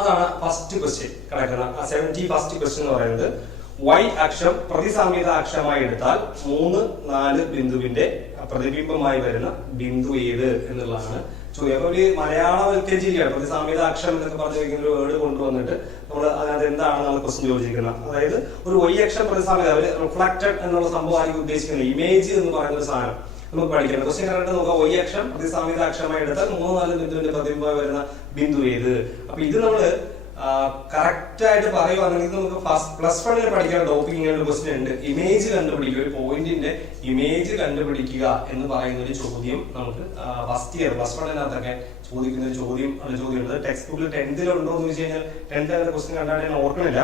അതാണ് first question കിടക്കുന്ന 71st question എന്ന് പറയുന്നത്. y അക്ഷം പ്രതിസാമ്യത അക്ഷമായി എടുത്താൽ 3, 4 ബിന്ദുവിന്റെ പ്രതിബിംബമായി വരുന്ന ബിന്ദു ഏത് എന്നുള്ളതാണ് ചോദ്യം. അപ്പൊ ഒരു മലയാളവൽക്കരിച്ചിരിക്കുകയാണ്. പ്രതിസാമ്യത അക്ഷം എന്നൊക്കെ പറഞ്ഞ ഒരു വേർഡ് കൊണ്ടുവന്നിട്ട് നമ്മൾ അതിനകത്ത് എന്താണെന്നാണ് ക്വസ്റ്റ്യൻ ചോദിച്ചിരിക്കുന്നത്. അതായത് ഒരു y അക്ഷം പ്രതിസാമ്യത റിഫ്ലക്റ്റഡ് എന്നുള്ള സംഭവമായിരിക്കും ഉദ്ദേശിക്കുന്നത്. ഇമേജ് എന്ന് പറയുന്ന ഒരു സാധനം നമുക്ക് പഠിക്കണം. ക്വസ്റ്റ്യൻ കണ്ടിട്ട് നോക്കാം. y അക്ഷം പ്രതിസാമ്യത അക്ഷമായി എടുത്താൽ 3, 4 ബിന്ദുവിന്റെ പ്രതിബിംബമായി വരുന്ന ബിന്ദു ഏത്. അപ്പൊ ഇത് നമ്മള് കറക്റ്റ് ആയിട്ട് പറയുവാണെങ്കിൽ നമുക്ക് +1 പഠിക്കാൻ ടോപ്പിക് ഇങ്ങനെ ക്വസ്റ്റ്യൻ ഉണ്ട്. ഇമേജ് കണ്ടുപിടിക്കുക, ഒരു പോയിന്റിന്റെ ഇമേജ് കണ്ടുപിടിക്കുക എന്ന് പറയുന്ന ഒരു ചോദ്യം നമുക്ക് ഫസ്റ്റ് ഇയർ +1 ചോദിക്കുന്ന ഒരു ചോദ്യമുണ്ട്. ടെക്സ്റ്റ് ബുക്കിൽ 10th ഉണ്ടോ എന്ന് വെച്ച് കഴിഞ്ഞാൽ 10th ക്വസ്റ്റ്യൻ കണ്ടാൽ ഞാൻ ഓർക്കണില്ല.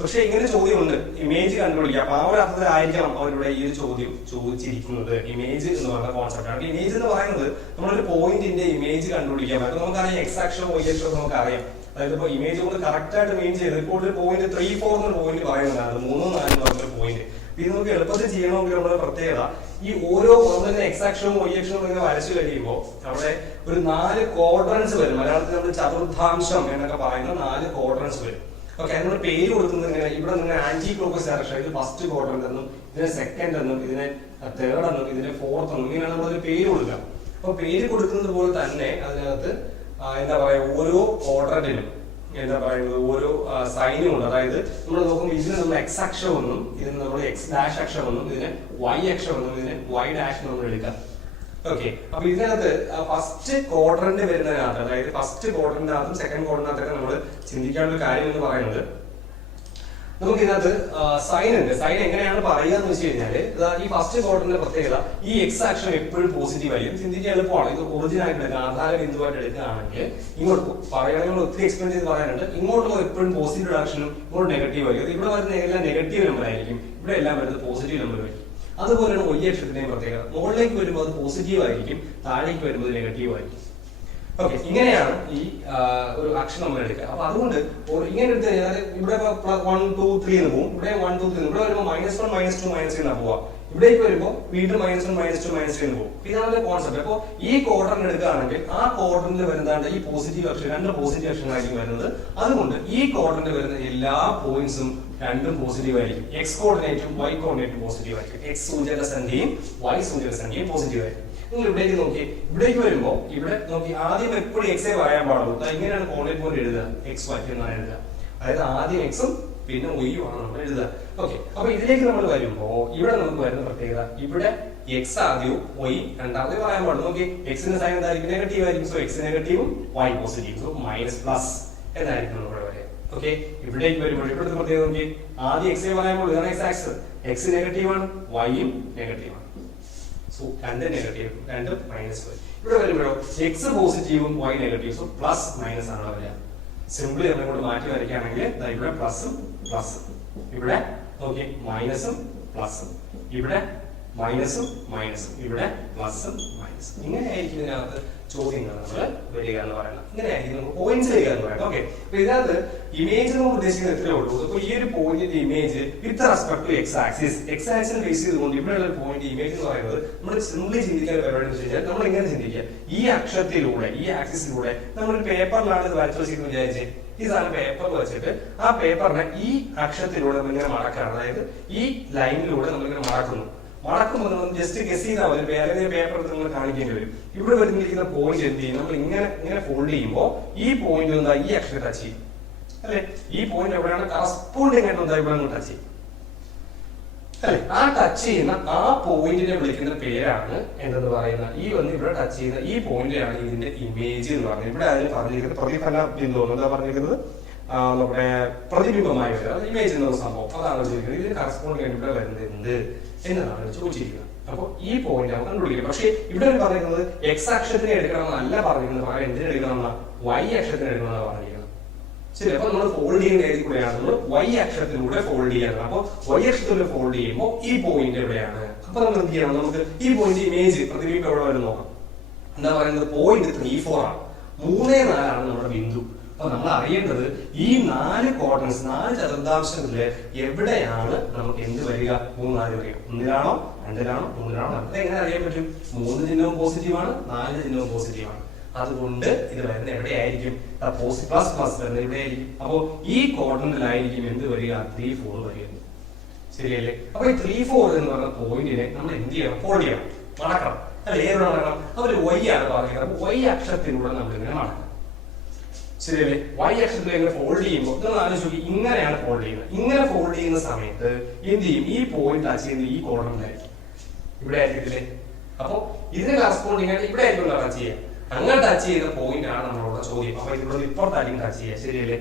പക്ഷെ ഇങ്ങനെ ചോദ്യമുണ്ട്, ഇമേജ് കണ്ടുപിടിക്കുക. അപ്പൊ ആ ഒരു അർത്ഥത്തിലായിരിക്കണം അവരുടെ ഈ ഒരു ചോദ്യം ചോദിച്ചിരിക്കുന്നത്. ഇമേജ് എന്ന് പറയുന്ന കോൺസെപ്റ്റ് ആണ്. ഇമേജ് എന്ന് പറയുന്നത് നമ്മളൊരു പോയിന്റിന്റെ ഇമേജ് കണ്ടുപിടിക്കാൻ പറ്റും. നമുക്കറിയാം എക്സ് അക്ഷം y അക്ഷം നമുക്കറിയാം. അതായത് ഇപ്പൊ ഇമേജ് കൊണ്ട് കറക്റ്റ് ആയിട്ട് മീൻ ചെയ്ത് ഇപ്പോൾ ഒരു പോയിന്റ് 3, 4 എന്നൊരു പോയിന്റ് പറയുന്നതാണ്, 3, 4 എന്ന് പറഞ്ഞൊരു പോയിന്റ്. ഇത് നമുക്ക് എളുപ്പത്തിൽ ചെയ്യണമെങ്കിൽ നമ്മുടെ പ്രത്യേകത ഈ ഓരോ എക്സ് അക്ഷവും y അക്ഷവും ഇങ്ങനെ വരച്ചു കഴിയുമ്പോൾ അവിടെ ഒരു 4 ക്വാഡ്രൻസ് വരും. മലയാളത്തിൽ നമ്മൾ ചതുർത്ഥാംശം എന്നൊക്കെ പറയുന്ന 4 ക്വാഡ്രൻസ് വരും. ഓക്കെ, അതിനുള്ള പേര് കൊടുക്കുന്നത് ഇങ്ങനെ ഇവിടെ നിങ്ങൾ ആന്റി ക്ലോക്ക്വൈസ് ഡയറക്ഷൻ, ഇത് ഫസ്റ്റ് ക്വാഡ്രന്റ് എന്നും ഇതിനെ സെക്കൻഡ് എന്നും ഇതിനെ തേർഡ് എന്നും ഇതിനെ ഫോർത്ത് എന്നും ഇങ്ങനെയാണ് നമ്മളൊരു പേര് കൊടുക്കുക. അപ്പൊ പേര് കൊടുക്കുന്നത് പോലെ തന്നെ അതിനകത്ത് എന്താ പറയാ ഓരോ ക്വാഡ്രന്റിനും എന്താ പറയുന്നത് ഓരോ സൈനും ഉണ്ട്. അതായത് നമ്മൾ നോക്കുമ്പോൾ ഇതിന് നമ്മൾ എക്സ് അക്ഷം എന്നും ഇതിന് നമ്മൾ എക്സ് ഡാഷ് അക്ഷം എന്നും ഇതിന് y അക്ഷം എന്നും ഇതിന് y ഡാഷ് നമ്മൾ എടുക്കാം. ഓക്കെ, അപ്പൊ ഇതിനകത്ത് ഫസ്റ്റ് ക്വാഡ്രന്റ് വരുന്നതിനകത്ത്, അതായത് ഫസ്റ്റ് ക്വാഡ്രന്റിനകത്തും സെക്കൻഡ് ക്വാഡ്രന്റിനകത്തൊക്കെ നമ്മൾ ചിന്തിക്കാനുള്ള ഒരു കാര്യം എന്ന് പറയുന്നത് നമുക്ക് ഇതിനകത്ത് സൈൻ ഉണ്ട്. സൈൻ എങ്ങനെയാണ് പറയുക എന്ന് വെച്ച് കഴിഞ്ഞാല് ഈ ഫസ്റ്റ് ക്വാഡ്രന്റിന്റെ പ്രത്യേകത ഈ എക്സ് അക്ഷം എപ്പോഴും പോസിറ്റീവ് ആയിരിക്കും. ചിന്തിക്കാൻ എളുപ്പമാണ്. ഇത് ഒറിജിനൽ ആയിട്ട് എടുക്കുക, ആധാര ബിന്ദുവായിട്ട് എടുക്കുകയാണെങ്കിൽ ഇങ്ങോട്ട് പറയുകയാണെങ്കിൽ ഒത്തിരി എക്സ്പ്ലെയിൻ ചെയ്ത് പറയാനുണ്ട്. ഇങ്ങോട്ട് എപ്പോഴും പോസിറ്റീവ് ആക്ഷനും ഇങ്ങോട്ട് നെഗറ്റീവ് ആയിരിക്കും. ഇവിടെ വരുന്ന എല്ലാം നെഗറ്റീവ് നമ്പർ ആയിരിക്കും, ഇവിടെ എല്ലാം വരുന്നത് പോസിറ്റീവ് നമ്പർ ആയിരിക്കും. അതുപോലെയാണ് y അക്ഷത്തിന്റെയും പ്രത്യേകത. മുകളിലേക്ക് വരുമ്പോൾ അത് പോസിറ്റീവ് ആയിരിക്കും, താഴേക്ക് വരുമ്പോൾ നെഗറ്റീവ് ആയിരിക്കും. ഓക്കെ, ഇങ്ങനെയാണ് ഈ ഒരു അക്ഷം നമ്മൾ എടുക്കുക. അപ്പൊ അതുകൊണ്ട് ഇങ്ങനെ എടുത്തു കഴിഞ്ഞാൽ ഇവിടെ 1, 2, 3 എന്ന് പോകും, ഇവിടെ 1, 2, 3 ഇവിടെ വരുമ്പോൾ -1, -2, -3 എന്നാ പോവാ. ഇവിടേക്ക് വരുമ്പോൾ വീണ്ടും -1, -2, -3 എന്ന് പോകും. ഇതാണ് കോൺസെപ്റ്റ്. അപ്പൊ ഈ ക്വാഡ്രന്റ് എടുക്കുകയാണെങ്കിൽ ആ ക്വാഡ്രന്റിൽ വരുന്നതാണ്ട് ഈ പോസിറ്റീവ് അക്ഷം, 2 പോസിറ്റീവ് അക്ഷരങ്ങളായിരിക്കും വരുന്നത്. അതുകൊണ്ട് ഈ ക്വാഡ്രന്റിൽ വരുന്ന എല്ലാ പോയിന്റ്സും 2 പോസിറ്റീവ് ആയിരിക്കും. എക്സ് കോർഡിനേറ്റും y കോർഡിനേറ്റും പോസിറ്റീവ് ആയിരിക്കും. എക്സ് സൂചക സംഖ്യയും y സൂചക സംഖ്യയും പോസിറ്റീവ് ആയിരിക്കും. നിങ്ങൾ ഇവിടേക്ക് നോക്കി, ഇവിടേക്ക് വരുമ്പോൾ ഇവിടെ നോക്കി ആദ്യം എപ്പോഴും എക്സേ പറയാൻ പാടുള്ളൂ. ഇങ്ങനെയാണ് കോർഡിനേറ്റ് പോയിന്റ് എഴുതുക, എക്സ് y എന്നാണ് എഴുതുക. അതായത് ആദ്യം എക്സും പിന്നെ y ആണ് നമ്മൾ എഴുതുക. ഓക്കെ, അപ്പൊ ഇതിലേക്ക് നമ്മൾ വരുമ്പോ ഇവിടെ നമുക്ക് വരുന്ന പ്രത്യേകത ഇവിടെ എക്സ് ആദ്യവും y രണ്ടാമത് പറയാൻ പാടുള്ളൂ. നോക്കി എക്സിന്റെ സൈൻ എന്തായിരിക്കും, നെഗറ്റീവ് ആയിരിക്കും. സോ എക്സ് നെഗറ്റീവും y പോസിറ്റീവ്, സോ മൈനസ് എന്നായിരിക്കും നമ്മുടെ വരെ. ഓക്കെ, ഇവിടേക്ക് വരുമ്പോൾ ഇവിടുത്തെ പ്രത്യേകത നോക്കി ആദ്യം എക്സ് പറയാൻ ഇതാണ് എക്സ് ആക്സ്, എക്സ് നെഗറ്റീവ് ആണ്, വൈയും നെഗറ്റീവ് ആണ്. So 2 negative 2 -y. ഇവിടെ വരുമ്പോഴോ എക്സ് പോസിറ്റീവും y negative, so plus minus ആണ് വരിക. സിംപിളി നമ്മൾ ഇങ്ങോട്ട് മാറ്റി വരയ്ക്കുകയാണെങ്കിൽ ഇവിടെ പ്ലസും പ്ലസും, ഇവിടെ നോക്കി മൈനസും പ്ലസും, ഇവിടെ മൈനസും മൈനസും, ഇവിടെ പ്ലസും മൈനസും. ഇങ്ങനെയായിരിക്കും ഇതിനകത്ത് ചോദ്യങ്ങൾ നമ്മൾ വരിക എന്ന് പറയുന്നത്. ഇങ്ങനെയായിരിക്കും നമുക്ക് പോയിന്റ്സ് വരിക എന്ന് പറയുന്നത്. ഓക്കെ, അപ്പൊ ഇതിനകത്ത് ഇമേജ് നമുക്ക് ഉദ്ദേശിക്കുന്നത് എത്രയേ ഉള്ളൂ. അപ്പൊ ഈ ഒരു പോയിന്റിന്റെ image with respect to X axis, X ആക്സിനെ ബേസ് ചെയ്തുകൊണ്ട് ഇവിടെയുള്ള ഒരു പോയിന്റ് ഇമേജ് എന്ന് പറയുന്നത് നമ്മൾ സിംപ്ലി ചിന്തിക്കാൻ പരിപാടി എന്ന് വെച്ച് കഴിഞ്ഞാൽ നമ്മൾ എങ്ങനെ ചിന്തിക്കുക, ഈ അക്ഷത്തിലൂടെ ഈ ആക്സിസിലൂടെ നമ്മളൊരു പേപ്പറിലാണ് ഇത് വരച്ചു വെച്ചിരിക്കുന്നത് വിചാരിച്ച് ഈ സാധനം പേപ്പറിൽ വെച്ചിട്ട് ആ പേപ്പറിനെ ഈ അക്ഷത്തിലൂടെ നമ്മളിങ്ങനെ മടക്കാണ്. അതായത് ഈ ലൈനിലൂടെ നമ്മളിങ്ങനെ മടക്കുമ്പോൾ നമ്മൾ ജസ്റ്റ് ഗസ് ചെയ്താൽ മതി. വേറെ പേപ്പർ നമ്മൾ കാണിക്കേണ്ടി വരും. ഇവിടെ വരുന്നിരിക്കുന്ന പോയിന്റ് എന്ത് ചെയ്യും, നമ്മൾ ഇങ്ങനെ ഫോൾഡ് ചെയ്യുമ്പോൾ ഈ പോയിന്റ് എന്താ ഈ അക്ഷരം ടച്ച് ചെയ്യും അല്ലെ. ഈ പോയിന്റ് എവിടെയാണ് കറസ്പോണ്ടിങ് ആയിട്ട് എന്താ ഇവിടെ ടച്ച് ചെയ്യും അല്ലെ. ആ ടച്ച് ചെയ്യുന്ന ആ പോയിന്റിനെ വിളിക്കുന്ന പേരാണ് എന്തെന്ന് പറയുന്നത്, ഈ ഇവിടെ ടച്ച് ചെയ്യുന്ന ഈ പോയിന്റാണ് ഇതിന്റെ ഇമേജ് എന്ന് പറയുന്നത്. ഇവിടെ അതിന് പറഞ്ഞിരിക്കുന്നത് പ്രതിഫല ബിന്ദു എന്താ പറഞ്ഞിരിക്കുന്നത്, നമ്മുടെ പ്രതിബിംബമായി വരിക, അത് ഇമേജ് എന്ന സംഭവം അതാണ് ചോദിക്കുന്നത്. ഇതിന് കറസ്പോണ്ടിങ് ആയിട്ട് ഇവിടെ വരുന്നത് എന്ത് എന്നതാണ് ചോദിച്ചിരിക്കുന്നത്. അപ്പൊ ഈ പോയിന്റ് നമുക്ക് കണ്ടുപിടിക്കണം. പക്ഷേ ഇവിടെ പറയുന്നത് എക്സ് അക്ഷത്തിനെ എടുക്കണമെന്നല്ല പറഞ്ഞിരിക്കുന്നത്, പകരം എന്തിനെ എടുക്കണമെന്ന y അക്ഷത്തിനെ എടുക്കണമെന്നാണ് പറഞ്ഞിരിക്കുന്നത്. ശരി, അപ്പൊ നമ്മൾ ഫോൾഡ് ചെയ്യുന്ന ഏതിൽ കൂടെയാണ്, നമ്മൾ y അക്ഷരത്തിലൂടെ ഫോൾഡ് ചെയ്യണം. അപ്പൊ y അക്ഷരത്തിലൂടെ ഫോൾഡ് ചെയ്യുമ്പോൾ ഈ പോയിന്റ് എവിടെയാണ്, അപ്പൊ നമ്മൾ എന്ത് ചെയ്യണം, നമുക്ക് ഈ പോയിന്റ് ഇമേജ് പ്രതിബിംബം എവിടെ വരും നോക്കാം. എന്താ പറയുന്നത്, പോയിന്റ് 3, 4 ആണ്, 3, 4 ആണ് നമ്മുടെ ബിന്ദു. അപ്പൊ നമ്മൾ അറിയേണ്ടത് ഈ 4 ക്വാഡ്രൻസ് 4 ചതുർത്ഥാംശത്തില് എവിടെയാണ് നമുക്ക് എന്ത് വരിക, 3, 4 വരിക. 1-ലാണോ 2-ലാണോ 3-ലാണോ, അത് എങ്ങനെ അറിയാൻ പറ്റും? 3 ചിഹ്നവും പോസിറ്റീവ് ആണ്, 4 ചിഹ്നവും പോസിറ്റീവ് ആണ്. അതുകൊണ്ട് ഇത് വരുന്നത് എവിടെയായിരിക്കും? പ്ലസ് പ്ലസ് വരുന്നത് എവിടെയായിരിക്കും? അപ്പോ ഈ ക്വാഡ്രന്റിലായിരിക്കും എന്ത് വരിക? 3, 4 വരിക. ശരിയല്ലേ? അപ്പൊ ഈ 3, 4 എന്ന് പറഞ്ഞ പോയിന്റിനെ നമ്മൾ എന്ത് ചെയ്യണം? ഫോൾഡ് ചെയ്യണം, മടക്കണം. അല്ലെ? ഏത് മടക്കണം? അവര് y ആണ് പറയുന്നത്. അപ്പൊ y അക്ഷത്തിലൂടെ നമ്മൾ ഇങ്ങനെ മടക്കണം. ശരിയല്ലേ? y അക്ഷത്തിൽ ഇങ്ങനെ ഫോൾഡ് ചെയ്യുമ്പോൾ നിങ്ങൾ ആലോചിച്ച് ഇങ്ങനെയാണ് ഫോൾഡ് ചെയ്യുന്നത്. ഇങ്ങനെ ഫോൾഡ് ചെയ്യുന്ന സമയത്ത് എന്ത് ചെയ്യും? ഈ പോയിന്റ് ടച്ച് ചെയ്യുന്നത് ഈ ക്വാഡ്രന്റിലായിരിക്കും, ഇവിടെ ആയിരിക്കത്തില്ലേ? അപ്പൊ ഇതിന് കറസ്പോണ്ടിങ് ആയിട്ട് ഇവിടെ ആയിരിക്കും ടച്ച് ചെയ്യുക. അങ്ങനെ ടച്ച് ചെയ്ത പോയിന്റ് ആണ് നമ്മളോട് ചോദ്യം. അപ്പൊ ഇതിലൂടെ ഇപ്പുറത്തായിരിക്കും ടച്ച് ചെയ്യുക. ശരിയല്ലേ?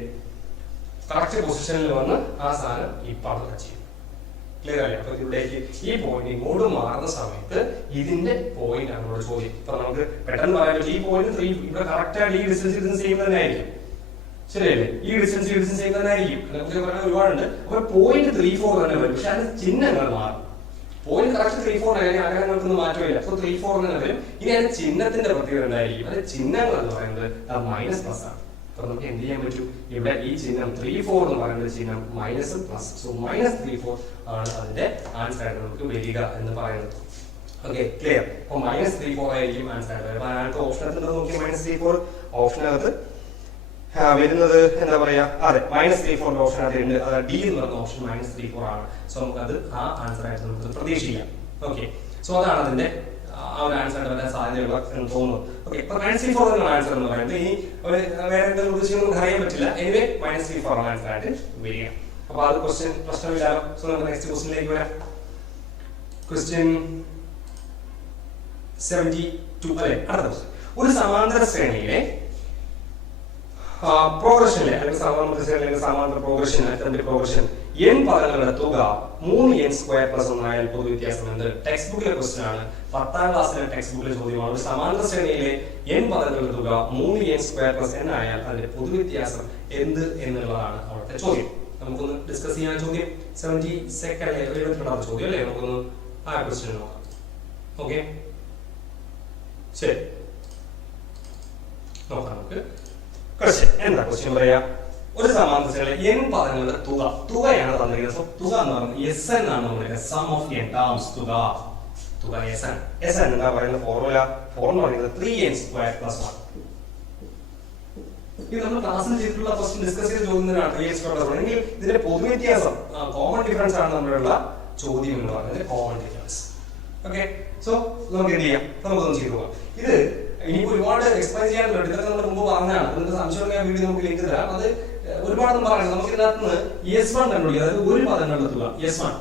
കറക്റ്റ് പൊസിഷനിൽ വന്ന് ആ സാധനം ഇപ്പുറത്ത് ടച്ച് ചെയ്യും. ക്ലിയർ അല്ലേ? അപ്പൊ ഇവിടേക്ക് ഈ പോയിന്റ് ഇങ്ങോട്ട് മാറുന്ന സമയത്ത് ഇതിന്റെ പോയിന്റ് ആണ് നമ്മുടെ ചോദ്യം. ഇപ്പൊ നമുക്ക് പെട്ടെന്ന് പറയാൻ പറ്റും ഈ പോയിന്റ് 3 ഇവിടെ കറക്റ്റ് ആയിട്ട് ഈ ഡിസ്റ്റൻസ് സെയിം തന്നെ ആയിരിക്കും. ശരിയല്ലേ? ഈ ഡിസ്റ്റൻസ് സെയിം തന്നെ ആയിരിക്കും. അതിനെക്കുറിച്ച് പറയാൻ ഒരുപാടുണ്ട്. അപ്പൊ പോയിന്റ് 3, 4 തന്നെ വരും. പക്ഷെ അതിന് ചിഹ്നങ്ങൾ മാറും. പോയിന്റ് കറക്റ്റ് 3, 4 ആണെങ്കിൽ അകലങ്ങൾക്കൊന്നും മാറ്റമില്ല. സോ 3, 4 തന്നെ വരും. ഇനി അതിന്റെ ചിഹ്നത്തിന്റെ പ്രത്യേകത ഉണ്ടായിരിക്കും. അതിന്റെ ചിഹ്നങ്ങൾ എന്ന് പറയുന്നത് മൈനസ് പ്ലസ് ആണ്. അപ്പൊ നമുക്ക് എന്ത് ചെയ്യാൻ പറ്റും? ഇവിടെ ഈ ചിഹ്നം 3, 4 എന്ന് പറയുന്ന ചിഹ്നം മൈനസ് പ്ലസ്. സോ -3, 4 ആണ് അതിന്റെ ആൻസർ ആയിട്ട് നമുക്ക് വരിക എന്ന് പറയുന്നത്. Okay, clear? അപ്പൊ -3, 4 ആയിരിക്കും ആൻസർ ആയിട്ട്. അപ്പൊ അതിനകത്ത് ഓപ്ഷനകത്ത് നോക്കി -3, 4 ഓപ്ഷനകത്ത് വരുന്നത് എന്താ പറയാ? അതെ, -3, 4 ഓപ്ഷൻ അതിലുണ്ട്. അത് ഡി എന്ന് പറയുന്ന ഓപ്ഷൻ -3, 4 ആണ്. സോ നമുക്ക് അത് ആ ആൻസർ ആയിട്ട് നമുക്ക് പ്രതീക്ഷിക്കാം. ഓക്കെ, സോ അതാണ് അതിന്റെ ആ ഒരു ആൻസർ ആയിട്ട് വരാൻ സാധ്യതയുള്ള എന്ന് തോന്നുന്നു. ഓക്കെ, ഇപ്പൊ -3, 4 എന്നാണ് ആൻസർ എന്ന് പറയുന്നത്. ഇനി വേറെ എന്തെങ്കിലും ഉദ്ദേശിച്ച് നമുക്ക് അറിയാൻ പറ്റില്ല. എനിവേ -3, 4 ആണ് ആൻസർ ആയിട്ട് വരിക. അപ്പൊ അത് ക്വസ്റ്റ്യൻ പ്രശ്നമില്ലാലോ. സോ നമുക്ക് നെക്സ്റ്റ് ക്വസ്റ്റ്യനിലേക്ക് വരാം. ക്വസ്റ്റ്യൻ 72 അല്ലെ? അടുത്ത ക്വസ്റ്റ്യൻ. ഒരു സമാന്തര ശ്രേണിയിലെ പ്രോഗ്രഷനിലെ അല്ലെങ്കിൽ സമാന്തര പ്രോഗ്രഷൻ n പദങ്ങളുടെ തുക 3n² + 1 ആയാൽ പൊതുവ്യത്യാസം എന്ത്? ടെക്സ്റ്റ് ബുക്കിലെ ക്വസ്റ്റ്യൻ ആണ്. 10ാം ക്ലാസ്സിലെ ടെക്സ്റ്റ് ബുക്കിലെ ചോദ്യമാണ്. ഒരു സമാന്തര ശ്രേണിയിലെ n പദങ്ങളുടെ തുക 3n² + n ആയാൽ അതിന്റെ പൊതുവ്യത്യാസം എന്ത് എന്നുള്ളതാണ് അവിടുത്തെ ചോദ്യം. നമുക്കൊന്ന് ഡിസ്കസ് ചെയ്യാൻ ചോദ്യം 72nd 72ാമത്തെ ചോദ്യം അല്ലേ? നമുക്കൊന്ന് ആ ക്വസ്റ്റ്യൻ നോക്കാം. ഓക്കെ, ശരി, നോക്കാം നമുക്ക്. എന്താ ക്വസ്റ്റ്യൻ പറയാ? ഒരു സമാന്തര ശ്രേണിയിലെ n പദങ്ങളുടെ തുകയാണ് തന്നിരിക്കുന്നത്. സോ തുക എന്ന് പറയുന്നത് Sn ആണ്. നമ്മുടെ സം ഓഫ് n ടേംസ് തുക Sn. Sn എന്താ പറയുന്ന ഫോർമുല പറയുന്നത് 3n² + 1. ഇത് നമ്മൾ ക്ലാസ്സിൽ ചെയ്തിട്ടുള്ള ഫസ്റ്റ് ഡിസ്കസ് ചെയ്ത ചോദ്യത്തിനാണ് 3n² + 1. എങ്കിൽ ഇതിന്റെ പൊതുവ്യത്യാസം കോമൺ ഡിഫറൻസ് ആണ് നമ്മളുള്ള ചോദ്യം എന്ന് പറയുന്നത്. Common difference. ഓക്കെ, സോ നമുക്ക് എന്ത് ചെയ്യാം? നമുക്കൊന്ന് ചെയ്തു പോകാം. ഇത് ഇനി ഒരുപാട് എക്സ്പ്ലെയിൻ ചെയ്യാനുണ്ട്. ഇതൊക്കെ നമ്മൾ മുമ്പ് പറഞ്ഞാണ്. നിങ്ങൾക്ക് സംശയം വീഡിയോ നമുക്ക് ലിങ്ക് തരാം. അത് ഒരുപാടൊന്നും പറയണം. നമുക്ക് ഇതിനകത്ത് S1 കണ്ടുപിടിക്കുക. അതായത് ഒരു പദങ്ങളുടെ തുക S1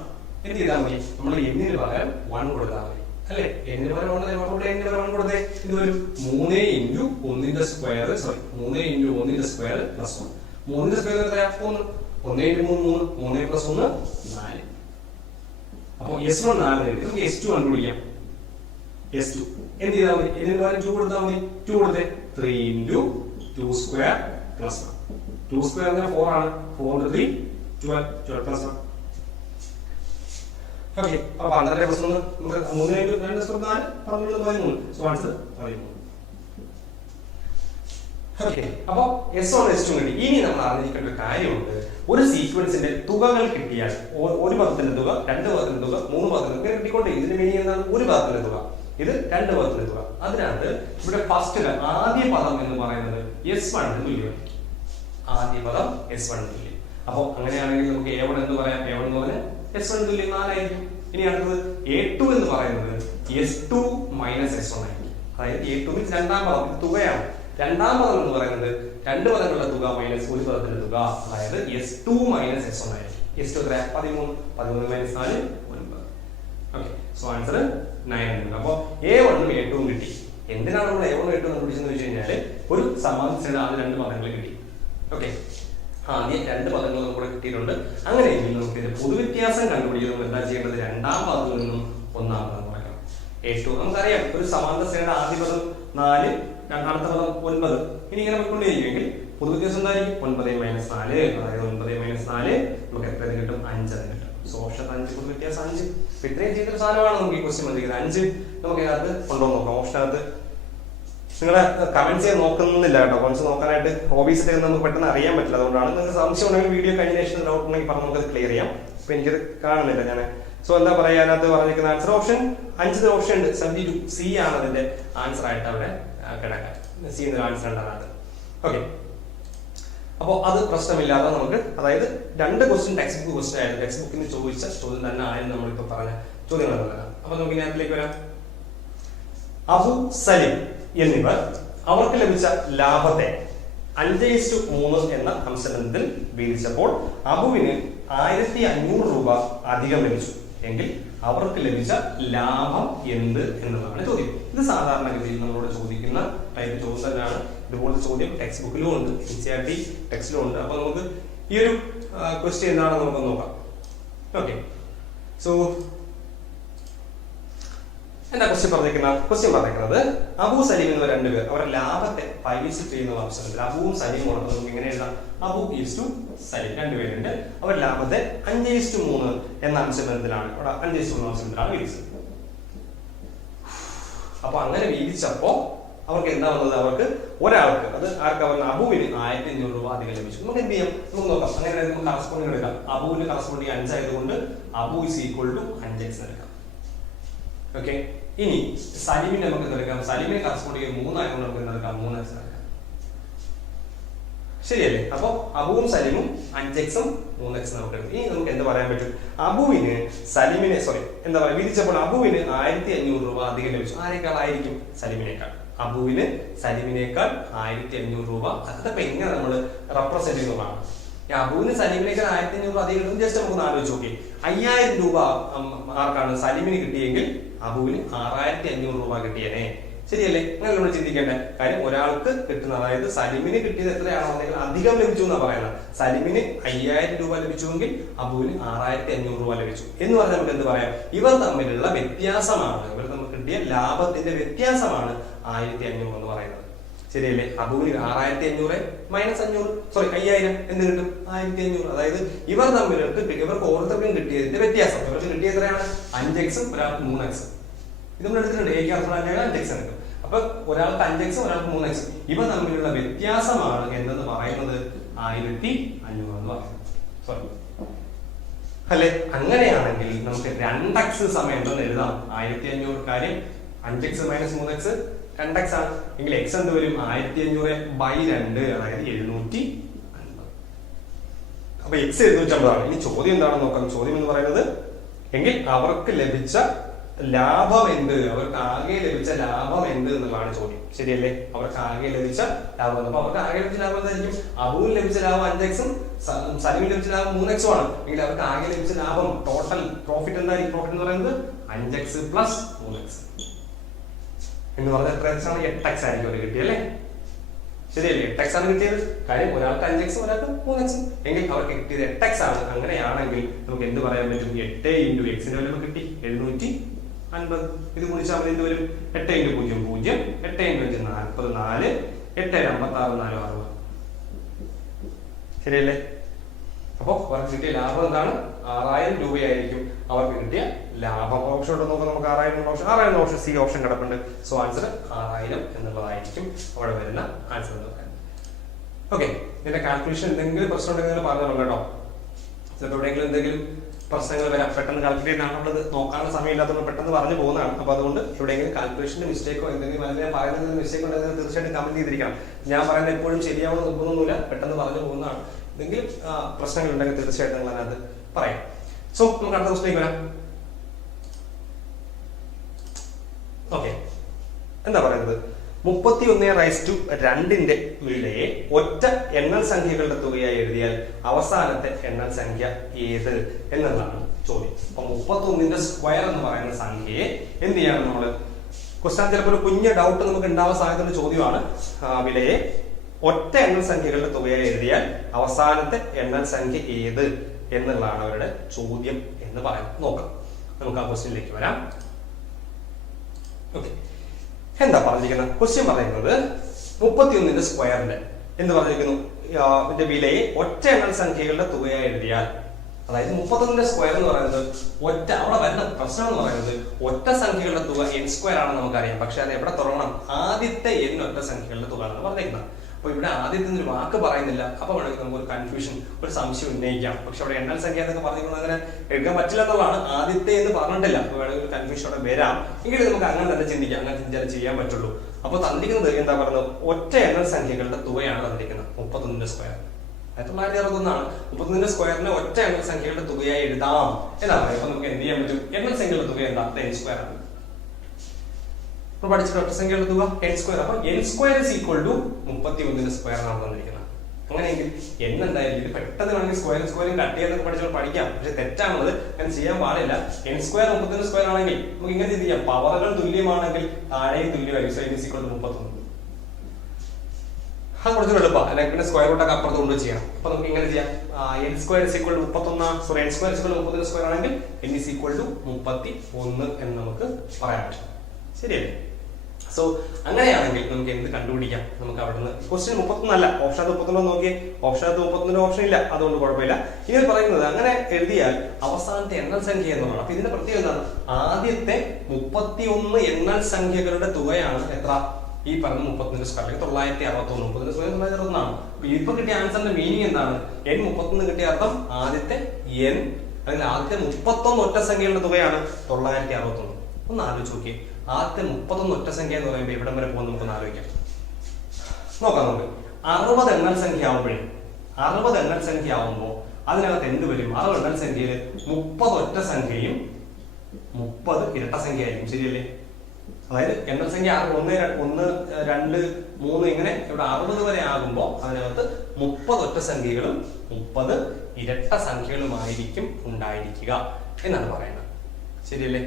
എന്ത് ചെയ്താൽ മതി? നമ്മൾ n പകരം 1 കൊടുത്താൽ മതി അല്ലെ? n പകരം 1 കൊടുത്തേ ഇത് വരും 3 × 1 സ്ക്വയർ 3 × 1 സ്ക്വയർ + 1. 3 സ്ക്വയർ എത്രയാ? 1. 1 × 3 3 + 1 4. അപ്പൊ S1 4. നമുക്ക് S2 കണ്ടുപിടിക്കാം. S2 എന്ത് ചെയ്താൽ മതി? n പകരം 2 കൊടുത്താൽ മതി. 2 കൊടുത്തേ 3 × 2² + 1. 2² 4 ആണ്. 4 × 3 12 + 1. ഓക്കെ, അപ്പൊ 12 + 1 നമുക്ക് 3 × 2 = 4 13. So answer 13. ഓക്കെ, അപ്പൊ S1 S2 കിട്ടി. ഇനി നമ്മൾ അറിഞ്ഞിരിക്കേണ്ട ഒരു കാര്യമുണ്ട്. ഒരു സീക്വൻസിന്റെ തുകകൾ കിട്ടിയാൽ ഒരു പദത്തിന്റെ തുക, 2 പദത്തിന്റെ തുക, 3 പദത്തിന്റെ തുക കിട്ടിക്കൊണ്ടേ. ഇതിന്റെ മീനിങ് എന്താണ്? ഒരു പദത്തിന്റെ തുക, ഇത് 2 പദത്തിന്റെ തുക. അതിനകത്ത് ഇവിടെ ഫസ്റ്റ് ആദ്യ പദം എന്ന് പറയുന്നത് S1 ന് തുല്യമാണ്. ആദ്യ പദം S1 ന് തുല്യം. അപ്പൊ അങ്ങനെയാണെങ്കിൽ നമുക്ക് A1 എന്ന് പറയാം. A1 എന്ന് പറഞ്ഞാൽ S1 ന് തുല്യം 4 ആയിരിക്കും. ഇനി അടുത്തത് A2 എന്ന് പറയുന്നത് S2 - S1 ആയിരിക്കും. അതായത് A2 മീൻസ് രണ്ടാം പദം, തുകയാണ്. രണ്ടാം പദം എന്ന് പറയുന്നത് 2 പദങ്ങളുടെ തുക മൈനസ് 1 പദത്തിന്റെ തുക, അതായത് S2 - S1 ആയിരിക്കും. S2 എത്ര? 13. 13 - 4 9. Okay, so answer 9. അപ്പൊ A1 ഉം A2 ഉം കിട്ടി. എന്തിനാണ് നമ്മൾ A1 A2 കണ്ടുപിടിച്ചെന്ന് വെച്ച് കഴിഞ്ഞാല് ഒരു സമാന്തരശ്രേണിയുടെ ആദ്യ 2 പദങ്ങൾ കിട്ടി. ഓക്കെ, ആദ്യം 2 പദങ്ങൾ നമുക്ക് കിട്ടിയിട്ടുണ്ട്. അങ്ങനെയെങ്കിൽ നമുക്ക് ഇതിന്റെ പൊതുവ്യത്യാസം കണ്ടുപിടിക്കുന്നത് എന്താ ചെയ്യേണ്ടത്? രണ്ടാം പദത്തിൽ നിന്നും ഒന്നാം പദം കുറയ്ക്കണം. A2 നമുക്കറിയാം. ഒരു സമാന്തര ശ്രേണിയുടെ ആദ്യ പദം 4, രണ്ടാമത്തെ പദം 9. ഇനി ഇങ്ങനെ പോയിക്കൊണ്ടേയിരിക്കുമെങ്കിൽ പൊതുവ്യത്യാസം എന്തായിരിക്കും? 9 - 4. അതായത് 9 - 4 നമുക്ക് എത്ര കിട്ടും? 5 കിട്ടും. So option 5 പൊതുവ്യത്യാസം 5. ഇത്രയും ചെയ്തൊരു സാധനമാണ് നമുക്ക് ഈ ക്വസ്റ്റ്യൻ വന്നിരിക്കുന്നത്. 5 നമുക്ക് അതിനകത്ത് കൊണ്ടുവന്ന് നോക്കാം. ഓപ്ഷനകത്ത് നിങ്ങളെ കമന്റ് ചെയ്യാൻ നോക്കുന്നില്ല കേട്ടോ. കമന്റ്സ് നോക്കാനായിട്ട് ഓബീസിൽ നമുക്ക് പെട്ടെന്ന് അറിയാൻ പറ്റില്ല. അതുകൊണ്ടാണ്. നിങ്ങൾക്ക് സംശയം ഉണ്ടെങ്കിൽ വീഡിയോ കഴിഞ്ഞ ശേഷം ഡൗട്ട് ഉണ്ടെങ്കിൽ പറഞ്ഞ് നമുക്കത് ക്ലിയർ ചെയ്യാം. ഇപ്പൊ എനിക്കത് കാണുന്നില്ല ഞാൻ. സോ എന്താ പറയാ, അതിനകത്ത് പറഞ്ഞിരിക്കുന്ന ആൻസർ ഓപ്ഷൻ 5 ഓപ്ഷൻ ഉണ്ട്. 72 C ആണ് അതിന്റെ ആൻസർ ആയിട്ട് അവിടെ കിടക്കാൻ. സി എന്നൊരു ആൻസർ ഉണ്ട് അതിനകത്ത്. ഓക്കെ, അപ്പോൾ അത് പ്രശ്നമില്ലാതെ നമുക്ക്, അതായത് 2 ക്വസ്റ്റ്യൻ ടെക്സ്റ്റ് ബുക്ക് ക്വസ്റ്റ്യൻ ആയിരുന്നു. ടെക്സ്റ്റ് ബുക്കിൽ നിന്ന് ചോദിച്ച ചോദ്യം തന്നെ ആയിരുന്നു നമ്മളിപ്പോൾ പറഞ്ഞ ചോദ്യങ്ങൾ നൽകാം. അപ്പൊ നമുക്ക് ഇനി അതിലേക്ക് വരാം. അബു സലിം എന്നിവർ അവർക്ക് ലഭിച്ച ലാഭത്തെ 5:3 എന്ന അംശബന്ധത്തിൽ വീതിച്ചപ്പോൾ അബുവിന് 1500 രൂപ അധികം ലഭിച്ചു എങ്കിൽ അവർക്ക് ലഭിച്ച ലാഭം എന്ത് എന്നതാണ് ചോദ്യം. ഇത് സാധാരണഗതിയിൽ നമ്മളോട് ചോദിക്കുന്ന ടൈപ്പ് ചോദ്യം തന്നെയാണ്. ഇതുപോലത്തെ ചോദ്യം ടെക്സ്റ്റ് ബുക്കിലും ഉണ്ട്, NCERT ടെക്സ്റ്റിലും ഉണ്ട്. അപ്പൊ നമുക്ക് ഈ ഒരു ക്വസ്റ്റ്യൻ എന്താണെന്ന് നമുക്ക് നോക്കാം. ഓക്കെ, സോ എന്താ ക്വസ്റ്റ്യൻ പറഞ്ഞിരിക്കുന്നത്? അബു സലീം എന്നിവർ 2 പേർ അവരുടെ ലാഭത്തെ 5:3 എന്ന അംശത്തിൽ, അബുവും സലീമും ആണ്. നമുക്ക് ഇങ്ങനെ എഴുതാം, അബു ഈസ് ടു സലീം, 2 പേരുണ്ട്. അവർ ലാഭത്തെ 5:3 എന്ന അംശബന്ധത്തിലാണ്, ഇവിടെ 5:3 അംശബന്ധത്തിലാണ് വീതിച്ചത്. അപ്പൊ അങ്ങനെ വീതിച്ചപ്പോ അവർക്ക് എന്താ വന്നത്? അവർക്ക് ഒരാൾക്ക്, അത് ആർക്ക്? അബുവിന് 1500 രൂപ അധികം ലഭിച്ചു. നമുക്ക് എന്ത് ചെയ്യാം? നമുക്ക് നോക്കാം. അങ്ങനെ നമുക്ക് കറസ്പോണ്ടിങ് എടുക്കാം. അബുവിന് കറസ്പോണ്ടിങ് 5 ആയതുകൊണ്ട് Abu is equal to 5x എടുക്കാം. ഓക്കെ, ഇനി സലീമിനെ നമുക്ക് എന്തെടുക്കാം? സലീമിനെ കറസ്പോണ്ടിങ് 3 ആയതുകൊണ്ട് നമുക്ക് എന്തെടുക്കാം? 3x എടുക്കാം. ശരിയല്ലേ? അപ്പൊ അബുവും സലീമും 5x-ഉം 3x നമുക്ക് എടുക്കും. ഇനി നമുക്ക് എന്താ പറയാൻ പറ്റും? അബുവിന് സലീമിനെ എന്താ പറയുക, വിധിച്ചപ്പോൾ അബുവിന് 1500 രൂപ അധികം ലഭിച്ചു. ആരെക്കാളായിരിക്കും? സലീമിനേക്കാൾ. അബുവിന് സലീമിനേക്കാൾ 1500 രൂപ. അതൊക്കെ എങ്ങനെ നമ്മൾ റെപ്രസെന്റ് ചെയ്യുന്നതാണ്? അബുവിന് സലീമിനേക്കാൾ 1500 രൂപ അധികം കിട്ടും. ജസ്റ്റ് നമുക്ക് ആലോചിച്ച് നോക്കി. 5000 രൂപ ആർക്കാണ്? സലീമിന് കിട്ടിയെങ്കിൽ അബുവിന് 6500 രൂപ കിട്ടിയനെ. ശരിയല്ലേ? അങ്ങനെ നമ്മൾ ചിന്തിക്കേണ്ട കാര്യം, ഒരാൾക്ക് കിട്ടുന്ന, അതായത് സലീമിന് കിട്ടിയത് എത്രയാണോ അല്ലെങ്കിൽ അധികം ലഭിച്ചു എന്നാണ് പറയുന്നത്. സലീമിന് 5000 രൂപ ലഭിച്ചുവെങ്കിൽ അബുവിന് 6500 രൂപ ലഭിച്ചു എന്ന് പറഞ്ഞാൽ നമുക്ക് എന്ത് പറയാം? ഇവർ തമ്മിലുള്ള വ്യത്യാസമാണ്, ഇവർ നമുക്ക് കിട്ടിയ ലാഭത്തിന്റെ വ്യത്യാസമാണ് 1500 എന്ന് പറയുന്നത്. ശരിയല്ലേ? അബുവിന് 6500 മൈനസ് 5000 എന്ത് കിട്ടും? 1500. അതായത് ഇവർ തമ്മിലേക്ക് ഇവർക്ക് ഓരോരുത്തർക്കും കിട്ടിയതിന്റെ വ്യത്യാസം. ഇവർക്ക് കിട്ടിയ എത്രയാണ്? 5x-ഉം ഒരാൾക്ക് 3x. ഇത് നമ്മൾ എടുത്തിട്ടുണ്ട്. എക്ക് 5x എടുക്കും. അപ്പൊ ഒരാൾക്ക് 5x, ഒരാൾക്ക് 3x. ഇവ തമ്മിലുള്ള വ്യത്യാസമാണ് എന്തെന്ന് പറയുന്നത് 1500 എന്ന് പറയുന്നത്. അല്ലെ? അങ്ങനെയാണെങ്കിൽ നമുക്ക് 2x സമയം എന്തെന്ന് എഴുതാം? 1500 കാര്യം 5x മൈനസ് 3x 2x ആണ്. എങ്കിൽ x എന്ത് വരും? 1500/2, അതായത് 750. അപ്പൊ x 750 ആണ്. ഇനി ചോദ്യം എന്താണെന്ന് നോക്കാം. ചോദ്യം എന്ന് പറയുന്നത്, എങ്കിൽ അവർക്ക് ലഭിച്ച ലാഭം എന്ത്? അവർക്ക് ആകെ ലഭിച്ച ലാഭം എന്ത് എന്നുള്ളതാണ് ചോദ്യം. ശരിയല്ലേ? അവർക്ക് ആകെ ലഭിച്ച ലാഭം. അപ്പൊ അവർക്ക് ആകെ ലഭിച്ച ലാഭം എന്തായിരിക്കും? അബുവിന് ലഭിച്ച ലാഭം 5x-ഉം സലീമിന് ലഭിച്ച ലാഭം 3x-ഉം ആണ്. എങ്കിൽ അവർക്ക് ആകെ ലഭിച്ച ലാഭം, ടോട്ടൽ പ്രോഫിറ്റ് എന്തായിരിക്കും? പ്രോഫിറ്റ് എന്ന് പറയുന്നത് 5x പ്ലസ് 3x എന്ന് പറഞ്ഞാൽ എത്ര x ആണ്? 8x ആയിരിക്കും അവർ കിട്ടിയല്ലേ? ശരിയല്ലേ? 8x ആണ് കിട്ടിയത്. കാര്യം ഒരാൾക്ക് 5x-ഉം ഒരാൾക്ക് 3x-ഉം. എങ്കിൽ അവർക്ക് കിട്ടിയത് 8x ആണ്. അങ്ങനെയാണെങ്കിൽ നമുക്ക് എന്ത് പറയാൻ പറ്റും? 8 × x-ന്റെ വാല്യൂ കിട്ടി 750. ഇത് ഗുണിച്ചാൽ എന്ത് വരും? 8 × 0 0, 8 × 5 44, 8 × 56 460. ശരിയല്ലേ? അപ്പൊ അവർക്ക് കിട്ടിയ ലാഭം എന്താണ്? 6000 രൂപയായിരിക്കും അവർക്ക് കിട്ടിയ ലാഭം. ഓപ്ഷൻ ഉണ്ടോ നോക്കാം. നമുക്ക് 6000 ഓപ്ഷൻ സി ഓപ്ഷൻ കിടപ്പുണ്ട്. സോ ആൻസർ 6000 എന്നുള്ളതായിരിക്കും അവിടെ വരുന്ന ആൻസർ എന്ന് പറയുന്നത്. ഓക്കെ, ഇതിന്റെ കാൽക്കുലേഷൻ എന്തെങ്കിലും പ്രശ്നം ഉണ്ടെങ്കിൽ പറഞ്ഞു കേട്ടോ. ചിലപ്പോൾ എവിടെയെങ്കിലും എന്തെങ്കിലും പ്രശ്നങ്ങൾ വരാം. പെട്ടെന്ന് കാൽക്കുലേറ്റ് ചെയ്യുന്നതാണ്, നമ്മളത് നോക്കാനുള്ള സമയമില്ലാത്തതുകൊണ്ട് പെട്ടെന്ന് പറഞ്ഞു പോകുന്നതാണ്. അപ്പൊ അതുകൊണ്ട് എവിടെയെങ്കിലും കാൽക്കുലേഷന്റെ മിസ്റ്റേക്കോ എന്തെങ്കിലും അല്ലെങ്കിൽ പറയുന്നതിന് മിസ്റ്റേക്ക് ഉണ്ടെങ്കിൽ തീർച്ചയായിട്ടും കമന്റ് ചെയ്തിരിക്കണം. ഞാൻ പറയുന്നത് എപ്പോഴും ശരിയാവുന്ന നോക്കുന്നൊന്നുമില്ല, പെട്ടെന്ന് പറഞ്ഞു പോകുന്നതാണ്. എന്തെങ്കിലും പ്രശ്നങ്ങൾ ഉണ്ടെങ്കിൽ തീർച്ചയായിട്ടും നിങ്ങൾ അതിനകത്ത് പറയാം. സോ നമുക്ക് അടുത്ത ക്വസ്റ്റ്യനിലേക്ക് വരാം. ഓക്കെ, എന്താ പറയുന്നത്? 31/2ന്റെ വിലയെ ഒറ്റ എണ്ണൽ സംഖ്യകളുടെ തുകയായി എഴുതിയാൽ അവസാനത്തെ എണ്ണൽ സംഖ്യ ഏത് എന്നുള്ളതാണ് ചോദ്യം. അപ്പൊ 31ന്റെ സ്ക്വയർ എന്ന് പറയുന്ന സംഖ്യയെ എന്ത് ചെയ്യണം നമ്മള്? ക്വസ്റ്റ്യൻ ചിലപ്പോൾ ഒരു കുഞ്ഞ ഡൗട്ട് നമുക്ക് ഉണ്ടാവാൻ സാധ്യതയുള്ള ചോദ്യമാണ്. വിലയെ ഒറ്റ എണ്ണൽ സംഖ്യകളുടെ തുകയായി എഴുതിയാൽ അവസാനത്തെ എണ്ണൽ സംഖ്യ ഏത് എന്നുള്ളതാണ് അവരുടെ ചോദ്യം എന്ന് പറയുന്നത്. നോക്കാം, നമുക്ക് ആ ക്വസ്റ്റ്യനിലേക്ക് വരാം. ഓക്കെ, എന്താ പറഞ്ഞിരിക്കുന്നത്? ക്വസ്റ്റ്യൻ പറയുന്നത് 31ന്റെ സ്ക്വയറിന്റെ എന്ത് പറഞ്ഞിരിക്കുന്നു? ഇതിന്റെ വിലയെ ഒറ്റ എണ്ണൽ സംഖ്യകളുടെ തുകയായി എഴുതിയാൽ, അതായത് 31ന്റെ സ്ക്വയർ എന്ന് പറയുന്നത് ഒറ്റ, അവിടെ വരുന്ന പ്രശ്നം എന്ന് പറയുന്നത് ഒറ്റ സംഖ്യകളുടെ തുക n² ആണെന്ന് നമുക്കറിയാം. പക്ഷെ അത് എവിടെ തുടങ്ങണം? ആദ്യത്തെ n ഒറ്റ സംഖ്യകളുടെ തുക എന്ന് പറഞ്ഞിരിക്കുന്നത്. അപ്പോൾ ഇവിടെ ആദ്യത്തെ ഒരു വാക്ക് പറയുന്നില്ല, അപ്പോൾ വേണമെങ്കിൽ നമുക്ക് ഒരു കൺഫ്യൂഷൻ, ഒരു സംശയം ഉന്നയിക്കാം. പക്ഷെ അവിടെ എണ്ണൽ സംഖ്യ എന്നൊക്കെ പറഞ്ഞുകൊണ്ട് അങ്ങനെ എടുക്കാൻ പറ്റില്ല എന്നുള്ളതാണ്. ആദ്യത്തെ എന്ന് പറഞ്ഞിട്ടില്ല, അപ്പോൾ വേണമെങ്കിൽ ഒരു കൺഫ്യൂഷൻ അവിടെ വരാം. എങ്കിലും നമുക്ക് അങ്ങനെ തന്നെ ചിന്തിക്കാം, അങ്ങനെ ചിന്തിച്ചാൽ ചെയ്യാൻ പറ്റുള്ളൂ. അപ്പോൾ തന്നിരിക്കുന്നത് എന്താ പറയുന്നത്, ഒറ്റ എണ്ണൽ സംഖ്യകളുടെ തുകയാണ് തന്നിരിക്കുന്നത് 31ന്റെ സ്ക്വയർ. 1961 31ന്റെ സ്ക്വയറിനെ ഒറ്റ എണ്ണൽ സംഖ്യകളുടെ തുകയായി എഴുതാം എന്നാ പറയുക. അപ്പൊ നമുക്ക് എന്ത് ചെയ്യാൻ പറ്റും, എണ്ണൽ സംഖ്യകളുടെ തുക എന്താ, n സ്ക്വയർ ആണ്. നമ്മൾ പഠിച്ചിട്ട് ഒറ്റ സംഖ്യയുടെ തുക n സ്ക്വയർ. അപ്പൊ n square is equal to 31ന്റെ സ്ക്വയർ ആണ് തന്നിരിക്കുന്നത്. അങ്ങനെയെങ്കിൽ n എന്തായാലും ഇത് പെട്ടെന്ന് വേണമെങ്കിൽ സ്ക്വയറും കട്ട് ചെയ്യാനൊക്കെ പഠിച്ചാൽ പഠിക്കാം. പക്ഷെ തെറ്റാണത്, അങ്ങനെ ചെയ്യാൻ പാടില്ല. n സ്ക്വയർ 31 സ്ക്വയർ ആണെങ്കിൽ നമുക്ക് ഇങ്ങനെ ചിന്തിക്കാം, പവറുകൾ തുല്യമാണെങ്കിൽ താഴെയും തുല്യമായിരിക്കും. Equal to 31. അത് കുറച്ച് എളുപ്പമാണ്. അല്ലെങ്കിൽ പിന്നെ സ്ക്വയർ റൂട്ടൊക്കെ അപ്പുറത്ത് കൊണ്ട് ചെയ്യാം. അപ്പൊ നമുക്ക് ഇങ്ങനെ ചെയ്യാം, n square is equal to 31, sorry n square is equal to 31 square ആണെങ്കിൽ n ഇസ് ഈക്വൽ ടു 31 എന്ന് നമുക്ക് പറയാൻ പറ്റും. ശരിയല്ലേ? സോ അങ്ങനെയാണെങ്കിൽ നമുക്ക് എന്ത് കണ്ടുപിടിക്കാം, നമുക്ക് അവിടുന്ന് ക്വസ്റ്റ്യൻ 31 അല്ല, ഓപ്ഷൻ 31 നോക്കിയേ, ഓപ്ഷൻ 31 ഓപ്ഷൻ ഇല്ല, അതുകൊണ്ട് കുഴപ്പമില്ല. ഇനി പറയുന്നത് അങ്ങനെ എഴുതിയാൽ അവസാനത്തെ എണ്ണൽ സംഖ്യ എന്നുള്ളതാണ്. അപ്പൊ ഇതിന്റെ പ്രത്യേകത എന്താണ്, ആദ്യത്തെ 31 എണ്ണൽ സംഖ്യകളുടെ തുകയാണ് എത്ര, ഈ പറഞ്ഞ 31 സ്ക്വയർ, 961. 30 സ്ക്വയർ 961 ആണ്. ഇപ്പൊ കിട്ടിയ ആൻസറിന്റെ മീനിങ് എന്താണ്, n 31 കിട്ടിയ അർത്ഥം ആദ്യത്തെ n അല്ലെങ്കിൽ ആദ്യത്തെ 31 ഒറ്റ സംഖ്യകളുടെ തുകയാണ് 961. ഒന്ന് ആലോചിച്ച് നോക്കിയേ, ആദ്യത്തെ 31 ഒറ്റ സംഖ്യ എന്ന് പറയുമ്പോൾ എവിടം വരെ പോകും നമുക്ക് ആലോചിക്കാം. നോക്കാം നമുക്ക്. 60 എണ്ണൽ സംഖ്യ ആവുമ്പോഴേ, 60 എണ്ണൽ സംഖ്യ ആവുമ്പോൾ അതിനകത്ത് എന്ത് വരും, 60 എണ്ണൽ സംഖ്യയിൽ 30 ഒറ്റ സംഖ്യയും 30 ഇരട്ട സംഖ്യ ആയിരിക്കും. ശരിയല്ലേ? അതായത് എണ്ണൽ സംഖ്യ 1, 2, 3 ഇങ്ങനെ ഇവിടെ 60 വരെ ആകുമ്പോൾ അതിനകത്ത് 30 ഒറ്റ സംഖ്യകളും 30 ഇരട്ട സംഖ്യകളുമായിരിക്കും ഉണ്ടായിരിക്കുക എന്നാണ് പറയുന്നത്. ശരിയല്ലേ?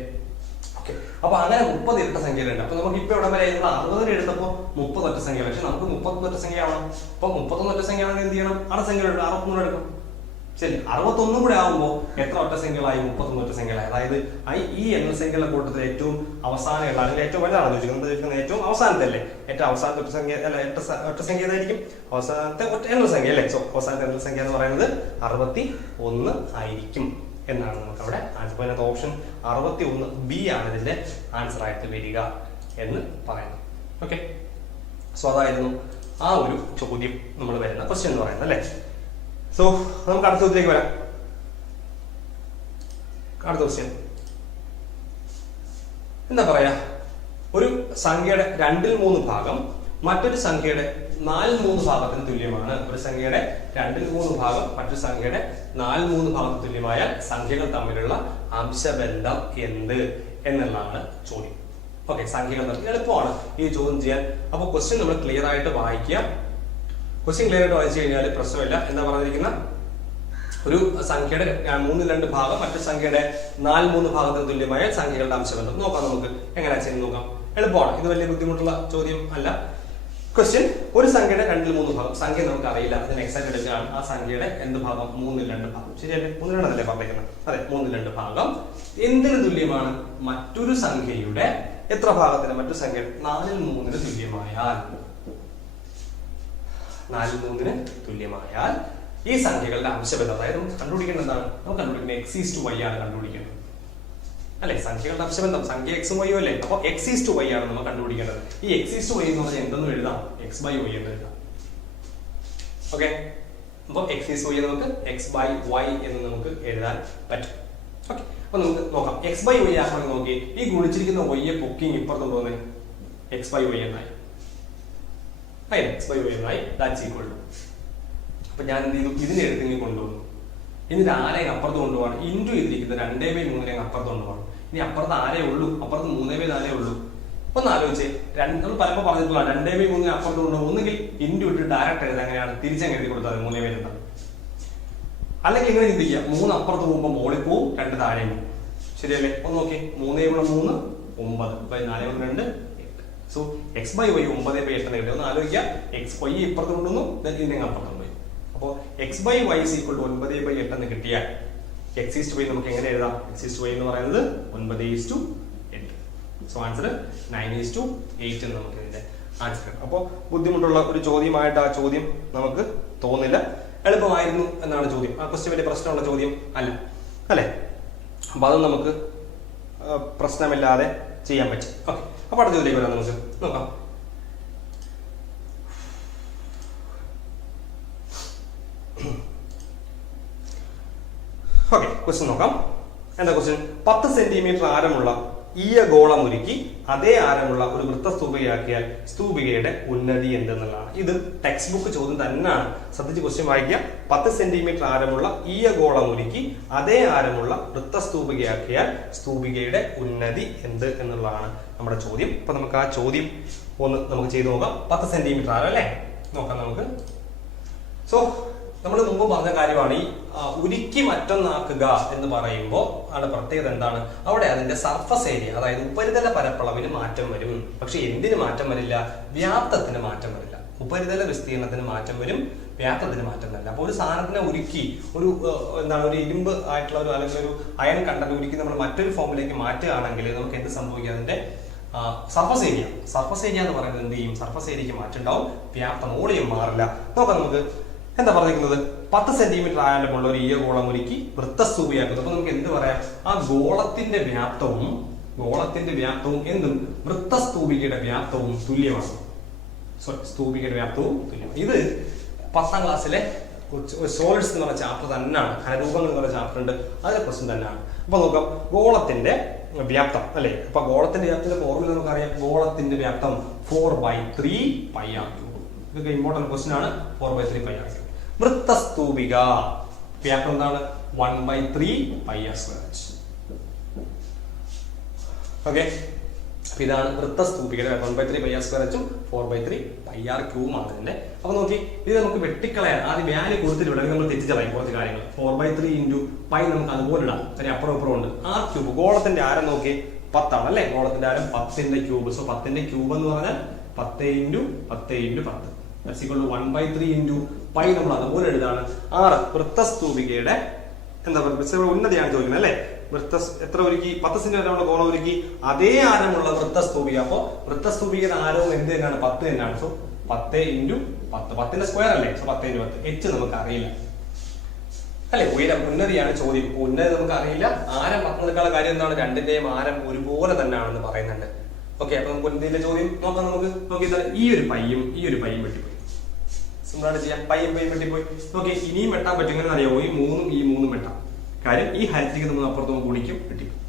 ഓക്കെ. അപ്പൊ അങ്ങനെ 30 ഇരട്ട സംഖ്യകളുണ്ട്. അപ്പൊ നമുക്ക് ഇപ്പൊ ഇവിടെ വരെ 60 എടുത്തപ്പോ 30 ഒറ്റ സംഖ്യ, പക്ഷെ നമുക്ക് 31 ഒറ്റ സംഖ്യ ആവണം. അപ്പൊ 31 ഒറ്റ സംഖ്യ ആണെങ്കിൽ എന്ത് ചെയ്യണം, 6 സംഖ്യകളുണ്ട്, 61 എടുക്കും. ശരി, 61 കൂടെ ആവുമ്പോൾ എത്ര ഒറ്റ സംഖ്യകളായി, 31 ഒറ്റ സംഖ്യകളായി. അതായത് ഈ എണ്ണൽ സംഖ്യകളുടെ കൂട്ടത്തിൽ ഏറ്റവും അവസാനമുള്ള, അല്ലെങ്കിൽ ഏറ്റവും വലുതാണ് ചോദിക്കുന്നത്, ഏറ്റവും അവസാനത്തെ അല്ലേ, ഏറ്റവും അവസാനത്തെ ഒറ്റ സംഖ്യ അല്ല, ഒറ്റ സംഖ്യ ഏതായിരിക്കും, അവസാനത്തെ ഒറ്റ എണ്ണൽ സംഖ്യ അല്ലേ. സോ അവസാനത്തെ എണ്ണൽ സംഖ്യ എന്ന് പറയുന്നത് 61 ആയിരിക്കും എന്നാണ് നമുക്ക് അവിടെ ആൻസർ. അതിനകത്ത് ഓപ്ഷൻ 61 ബി ആണ് ഇതിന്റെ ആൻസർ ആയിട്ട് വരിക എന്ന് പറയുന്നത്. ഓക്കെ. സോ അതായിരുന്നു ആ ഒരു ചോദ്യം നമ്മൾ വരുന്ന ക്വസ്റ്റ്യൻ എന്ന് പറയുന്നത് അല്ലേ. സോ നമുക്ക് അടുത്ത ചോദ്യത്തിലേക്ക് വരാം. അടുത്ത ക്വസ്റ്റ്യൻ എന്താ പറയാ, ഒരു സംഖ്യയുടെ 2/3 ഭാഗം മറ്റൊരു സംഖ്യയുടെ 4/3 ഭാഗത്തിന് തുല്യമാണ്. ഒരു സംഖ്യയുടെ 2/3 ഭാഗം മറ്റൊരു സംഖ്യയുടെ 4/3 ഭാഗത്തിന് തുല്യമായ സംഖ്യകൾ തമ്മിലുള്ള അംശബന്ധം എന്ത് എന്നുള്ളതാണ് ചോദ്യം. ഓക്കെ, സംഖ്യകൾ തമ്മിൽ എളുപ്പമാണ് ഈ ചോദ്യം ചെയ്യാൻ. അപ്പൊ ക്വസ്റ്റ്യൻ നമ്മൾ ക്ലിയർ ആയിട്ട് വായിക്കുക. ക്വസ്റ്റ്യൻ ക്ലിയർ ആയിട്ട് വായിച്ചു കഴിഞ്ഞാൽ പ്രശ്നമില്ല. എന്താ പറഞ്ഞിരിക്കുന്ന, ഒരു സംഖ്യയുടെ 3/2 ഭാഗം മറ്റൊരു സംഖ്യയുടെ 4/3 ഭാഗത്തിന് തുല്യമായ സംഖ്യകളുടെ അംശബന്ധം നോക്കാം. നമുക്ക് എങ്ങനെ ചെയ്യുന്നത് നോക്കാം. എളുപ്പമാണ്, ഇത് വലിയ ബുദ്ധിമുട്ടുള്ള ചോദ്യം അല്ല. ക്വസ്റ്റ്യൻ, ഒരു സംഖ്യയുടെ 2/3 ഭാഗം, സംഖ്യ നമുക്ക് അറിയില്ല, അതിന് എക്സാക്ട് എടുക്കുകയാണ്. ആ സംഖ്യയുടെ എന്ത് ഭാഗം, 3/2 ഭാഗം. ശരിയല്ലേ? 3/2 അല്ലേ പറഞ്ഞിരിക്കുന്നത്? അതെ, 3/2 ഭാഗം എന്തിന് തുല്യമാണ്, മറ്റൊരു സംഖ്യയുടെ എത്ര ഭാഗത്തിന്, മറ്റൊരു സംഖ്യ 4/3 തുല്യമായാൽ, 4/3 തുല്യമായാൽ ഈ സംഖ്യകളുടെ അംശബന്ധം, അതായത് നമുക്ക് കണ്ടുപിടിക്കേണ്ടത് എന്താണ്, നമുക്ക് കണ്ടുപിടിക്കുന്നത് x/y ആണ് കണ്ടുപിടിക്കേണ്ടത് അല്ലെ. സംഖ്യകളുടെ അംശബന്ധം, സംഖ്യ x ഉം y ഉം അല്ലേ. അപ്പൊ x/y ആണ് നമ്മൾ കണ്ടുപിടിക്കേണ്ടത്. ഈ x/y എന്ന് പറഞ്ഞാൽ എന്തെന്ന് എഴുതാം, x/y എന്ന് എഴുതാം. ഓക്കെ, അപ്പൊ x/y നമുക്ക് x/y എന്ന് നമുക്ക് എഴുതാൻ പറ്റും. ഓക്കെ, അപ്പൊ നമുക്ക് നോക്കാം. x/y ആണെങ്കിൽ നോക്കി, ഈ ഗുണിച്ചിരിക്കുന്ന y പൊക്കി ഇപ്പുറത്ത് കൊണ്ടുവന്നേ, x/y എന്നായി. x/y എന്നായി. ദാറ്റ്സ് ഈക്വൽ ടു, അപ്പൊ ഞാൻ എന്ത് ചെയ്തു, ഇതിനെ എടുത്ത് കൊണ്ടുവന്നു. ഇതിന്റെ ആരെ അപ്പുറത്ത് കൊണ്ടുപോകണം, ഇൻറ്റു ചെയ്തിരിക്കുന്നത് 2/3 അപ്പുറത്ത് കൊണ്ടുപോകണം. ഇനി അപ്പുറത്ത് ആരേ ഉള്ളൂ, അപ്പുറത്ത് 3/4 ഉള്ളൂ. ഒന്ന് ആലോചിച്ച്, നമ്മൾ പലപ്പോൾ പറഞ്ഞിട്ടുള്ള 2/3 അപ്പുറത്ത് കൊണ്ടുപോകും. ഒന്നുകിൽ ഇൻറ്റു ഇട്ട് ഡയറക്റ്റ് എഴുതാൻ, അങ്ങനെയാണ് തിരിച്ചങ്ങ് എഴുതി കൊടുത്താൽ 3/2. അല്ലെങ്കിൽ ഇങ്ങനെ ചിന്തിക്കുക, 3 അപ്പുറത്ത് പോകുമ്പോൾ മോളിൽ പോവും, 2 താഴെ പോകും. ശരിയല്ലേ? ഒന്ന് നോക്കി, 3 × 3 9, 4 × 2 8. സോ x/y 9/8 എന്ന് കിട്ടും. ഒന്ന് ആലോചിക്കുക, y ഇപ്പുറത്ത് കൊണ്ടുവന്നു, ഇതിനെ അപ്പുറത്ത് പോയി. അപ്പോൾ x/y = 9/8 എന്ന് കിട്ടിയാൽ x/y നമുക്ക് എങ്ങനെ എഴുതാം, x/y എന്ന് പറയുന്നത് 9:8. സോ ആൻസർ 9:8 എന്ന് നമുക്ക് ഇതിന്റെ ആൻസർ കിട്ടും. അപ്പോൾ ബുദ്ധിമുട്ടുള്ള ഒരു ചോദ്യമായിട്ട് ആ ചോദ്യം നമുക്ക് തോന്നില്ല, എളുപ്പമായിരുന്നു എന്നാണ് ചോദ്യം. ആ ക്വസ്റ്റ്യൻ വലിയ പ്രശ്നമുള്ള ചോദ്യം അല്ല അല്ലേ. അപ്പൊ അത് നമുക്ക് പ്രശ്നമില്ലാതെ ചെയ്യാൻ പറ്റും. ഓക്കെ, അപ്പൊ അടുത്ത ചോദ്യത്തിലേക്ക് വരാം. നമുക്ക് നോക്കാം. ക്വസ്റ്റ്യൻ നോക്കാം. എന്താ ക്വസ്റ്റ്യൻ? 10 സെന്റിമീറ്റർ ആരമുള്ള ഈയഗോളം ഉരുക്കി അതേ ആരമുള്ള ഒരു വൃത്തസ്തൂപികയാക്കിയാൽ സ്തൂപികയുടെ ഉന്നതി എന്തെന്നുള്ളതാണ്. ഇത് ടെക്സ്റ്റ് ബുക്ക് ചോദ്യം തന്നെയാണ്. ശ്രദ്ധിച്ച് ക്വസ്റ്റ്യൻ വായിക്കുക. 10 സെന്റിമീറ്റർ ആരമുള്ള ഈയഗോളം ഉരുക്കി അതേ ആരമുള്ള വൃത്തസ്തൂപികയാക്കിയാൽ സ്തൂപികയുടെ ഉന്നതി എന്ത് എന്നുള്ളതാണ് നമ്മുടെ ചോദ്യം. അപ്പൊ നമുക്ക് ആ ചോദ്യം ഒന്ന് നമുക്ക് ചെയ്തു നോക്കാം. 10 സെന്റിമീറ്റർ ആരം അല്ലേ, നോക്കാം നമുക്ക്. സോ നമ്മൾ മുമ്പ് പറഞ്ഞ കാര്യമാണ് ഈ ഉരുക്കി മറ്റൊന്നാക്കുക എന്ന് പറയുമ്പോൾ ആണ് പ്രത്യേകത എന്താണ്? അവിടെ അതിന്റെ സർഫസ് ഏരിയ, അതായത് ഉപരിതല പരപ്പളവിന് മാറ്റം വരും. പക്ഷെ എന്തിന് മാറ്റം വരില്ല? വ്യാപ്തത്തിന് മാറ്റം വരില്ല. ഉപരിതല വിസ്തീർണത്തിന് മാറ്റം വരും, വ്യാപ്തത്തിന് മാറ്റം വരില്ല. അപ്പൊ ഒരു സാധനത്തിനെ ഉരുക്കി ഒരു ഒരു ഇരുമ്പ് ആയിട്ടുള്ള ഒരു അല്ലെങ്കിൽ ഒരു അയൺ കണ്ടന്റ് ഉരുക്കി നമ്മൾ മറ്റൊരു ഫോമിലേക്ക് മാറ്റുകയാണെങ്കിൽ നമുക്ക് എന്ത് സംഭവിക്കും? അതിന്റെ സർഫസ് ഏരിയ എന്ന് പറയുന്നത് എന്ത് ചെയ്യും? സർഫസ് ഏരിയക്ക് മാറ്റം ഉണ്ടാവും, വ്യാപ്തം വോളിയം മാറില്ല. നോക്കാം നമുക്ക് എന്താ പറഞ്ഞിരിക്കുന്നത്. 10 സെന്റിമീറ്റർ ആഴമുള്ള ഒരു ഈയഗോളം ഉരുക്കി വൃത്തസ്തൂപികയാക്കുന്നത്. അപ്പൊ നമുക്ക് എന്ത് പറയാം? ആ ഗോളത്തിന്റെ വ്യാപ്തവും എന്തും വൃത്തസ്തൂപികയുടെ വ്യാപ്തവും തുല്യമാണ്. സ്തൂപികയുടെ വ്യാപ്തവും തുല്യമാണ്. ഇത് 10ാം ക്ലാസ്സിലെ സോളിഡ്സ് എന്ന് പറഞ്ഞ ചാപ്റ്റർ തന്നെയാണ്. ഘനരൂപങ്ങൾ എന്ന് പറഞ്ഞ ചാപ്റ്റർ ഉണ്ട്, അതിലെ പ്രശ്നം തന്നെയാണ്. അപ്പൊ നോക്കാം, ഗോളത്തിന്റെ വ്യാപ്തം അല്ലെ. അപ്പൊ ഗോളത്തിന്റെ വ്യാപ്തത്തിന്റെ ഫോർമുല നമുക്കറിയാം. ഗോളത്തിന്റെ വ്യാപ്തം 4/3 πr². ഇതൊക്കെ ഇമ്പോർട്ടന്റ് ക്വസ്റ്റ്യൻ ആണ്. 4/3 πr². വൃത്തസ്തൂപിക വ്യാപ്തം എന്താണ്? 1/3 πr². ഓക്കെ, അപ്പൊ ഇതാണ് വൃത്തസ്തൂപികയുടെ 1/3 πr²ഉം 4/3 πr³ ആണ് ഇതിന്റെ. അപ്പൊ നോക്കി, ഇത് നമുക്ക് വെട്ടിക്കളയാൻ ആദ്യം വാല്യൂ കൊടുത്തിട്ട് വിടാൻ നമ്മൾ തെറ്റിച്ചളയും കുറച്ച് കാര്യങ്ങൾ. 4/3 × π നമുക്ക് അതുപോലെ ഇടാം. കാര്യം അപ്പുറം ഇപ്പുറം ഉണ്ട്. r³, ഗോളത്തിന്റെ ആരം നോക്കി 10 ആണ് അല്ലെ. ഗോളത്തിന്റെ ആരം 10ന്റെ ക്യൂബ്. സോ 10ന്റെ ക്യൂബ് എന്ന് പറഞ്ഞാൽ 10 × 10 × 10 1/3 × π നമ്മൾ അതുപോലെ എഴുതാണ്. 6 വൃത്തസ്തൂപികയുടെ എന്താ പറയുക ഉന്നതിയാണ് ചോദിക്കുന്നത് അല്ലെ. എത്ര ഒരുക്കി? 10 സെന്റിമീറ്റർ ഗോളം ഒരുക്കി അതേ ആരമുള്ള വൃത്തസ്തൂപിക. അപ്പൊ വൃത്തസ്തൂപികയുടെ ആരവും എന്ത് തന്നെയാണ്? 10 തന്നെയാണ്. സോ 10 × 10, 10ന്റെ സ്ക്വയർ അല്ലേ. സോ 10 × 10. h നമുക്ക് അറിയില്ല അല്ലെ. ഉന്നതിയാണ് ചോദ്യം. ഉന്നതി നമുക്ക് അറിയില്ല. ആരം 10 കാര്യം എന്താണ്? രണ്ടിന്റെയും ആരം ഒരുപോലെ തന്നെയാണെന്ന് പറയുന്നുണ്ട്. ഓക്കെ, അപ്പൊ നമുക്ക് ഉന്നതിന്റെ ചോദ്യം നോക്കാം. നമുക്ക് നോക്കിയാൽ ഈ ഒരു പയ്യും വെട്ടിപ്പോയി. സിമ്പിളായിട്ട് ചെയ്യാം. പയ്യും വെട്ടിപ്പോയി. നോക്കി, ഇനിയും വെട്ടാൻ പറ്റും. എങ്ങനെ അറിയാമോ? ഈ മൂന്നും വെട്ടാം. കാര്യം ഈ ഹരിത്തിക്ക് നമ്മൾ അപ്പുറത്ത് കുടിക്കും, വെട്ടിപ്പോയി.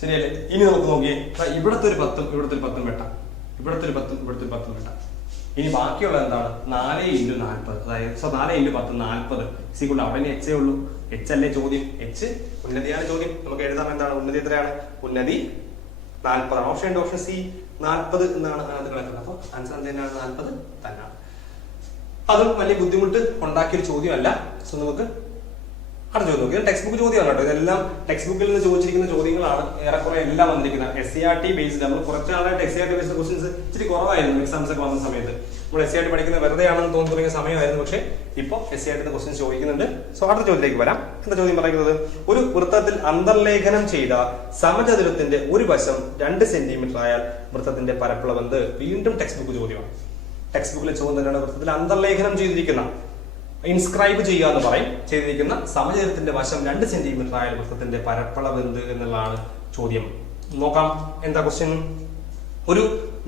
ശരിയല്ലേ? ഇനി നമുക്ക് നോക്കിയേ, ഇവിടത്തെ ഒരു 10ഉം ഇവിടുത്തെ ഒരു 10ഉം വെട്ടാം. ഇവിടുത്തെ ഒരു 10ഉം ഇവിടുത്തെ ഒരു 10ഉം വെട്ടാം. ഇനി ബാക്കിയുള്ള എന്താണ്? 4 × 40. അതായത് 4 × 10 40. സിക്കുള്ള അവിടെ h ഉള്ളൂ. h അല്ലേ ചോദ്യം? h ഉന്നതിയാണ് ചോദ്യം. നമുക്ക് എഴുതാം എന്താണ് ഉന്നതി? എത്രയാണ് ഉന്നതി? 40 ആണ്. ഓപ്ഷൻ സി 40 എന്നാണ് അതിനകത്ത് കിടക്കുന്നത്. അപ്പൊ ആൻസർ തന്നെയാണ് 40 തന്നെയാണ്. അതും വലിയ ബുദ്ധിമുട്ട് ഉണ്ടാക്കിയൊരു ചോദ്യമല്ല. സോ നമുക്ക് അടുത്ത ചോദ്യം നോക്കി. ടെക്സ്റ്റ് ബുക്ക് ചോദ്യമാണ് കേട്ടോ. ഇതെല്ലാം ടെക്സ്റ്റ് ബുക്കിൽ നിന്ന് ചോദിച്ചിരിക്കുന്ന ചോദ്യങ്ങളാണ്. ഏറെക്കുറെ എല്ലാം വന്നിരിക്കുന്നത് SCRT ബേസ്ഡ്. നമ്മൾ കുറച്ച് നാളായിട്ട് SCRT ബേസ്ഡ് ക്വസ്റ്റ്യൻസ് ഇച്ചിരി കുറവായിരുന്നു എക്സാംസ് ഒക്കെ വന്ന സമയത്ത്. നമ്മൾ SCRT പഠിക്കുന്നത് വെറുതെ ആണെന്ന് തോന്നി തുടങ്ങിയ സമയമായിരുന്നു. പക്ഷേ ഇപ്പോൾ SCRT ക്വസ്റ്റ്യൻസ് ചോദിക്കുന്നുണ്ട്. സോ അടുത്ത ചോദ്യത്തിലേക്ക് വരാം. എന്താ ചോദ്യം പറയുന്നത്? ഒരു വൃത്തത്തിൽ അന്തർലേഖനം ചെയ്ത സമചതുരത്തിന്റെ ഒരു വശം 2 സെന്റിമീറ്റർ ആയാൽ വൃത്തത്തിന്റെ പരപ്പളവ് എന്ത്? വീണ്ടും ടെക്സ്റ്റ് ബുക്ക് ചോദ്യമാണ്. ടെക്സ്റ്റ് ബുക്കിലെ ചോദ്യം തന്നെയാണ്. വൃത്തത്തിൽ അന്തർലേഖനം ചെയ്തിരിക്കുന്ന, ഇൻസ്ക്രൈബ് ചെയ്യുക എന്ന് പറയും, ചെയ്തിരിക്കുന്ന സമചതുരത്തിന്റെ വശം 2 സെന്റിമീറ്റർ ആയാൽ വൃത്തത്തിന്റെ പരപ്പളവ് എന്ത് എന്നുള്ളതാണ് ചോദ്യം. നോക്കാം എന്താ ക്വസ്റ്റ്യൻ. ഒരു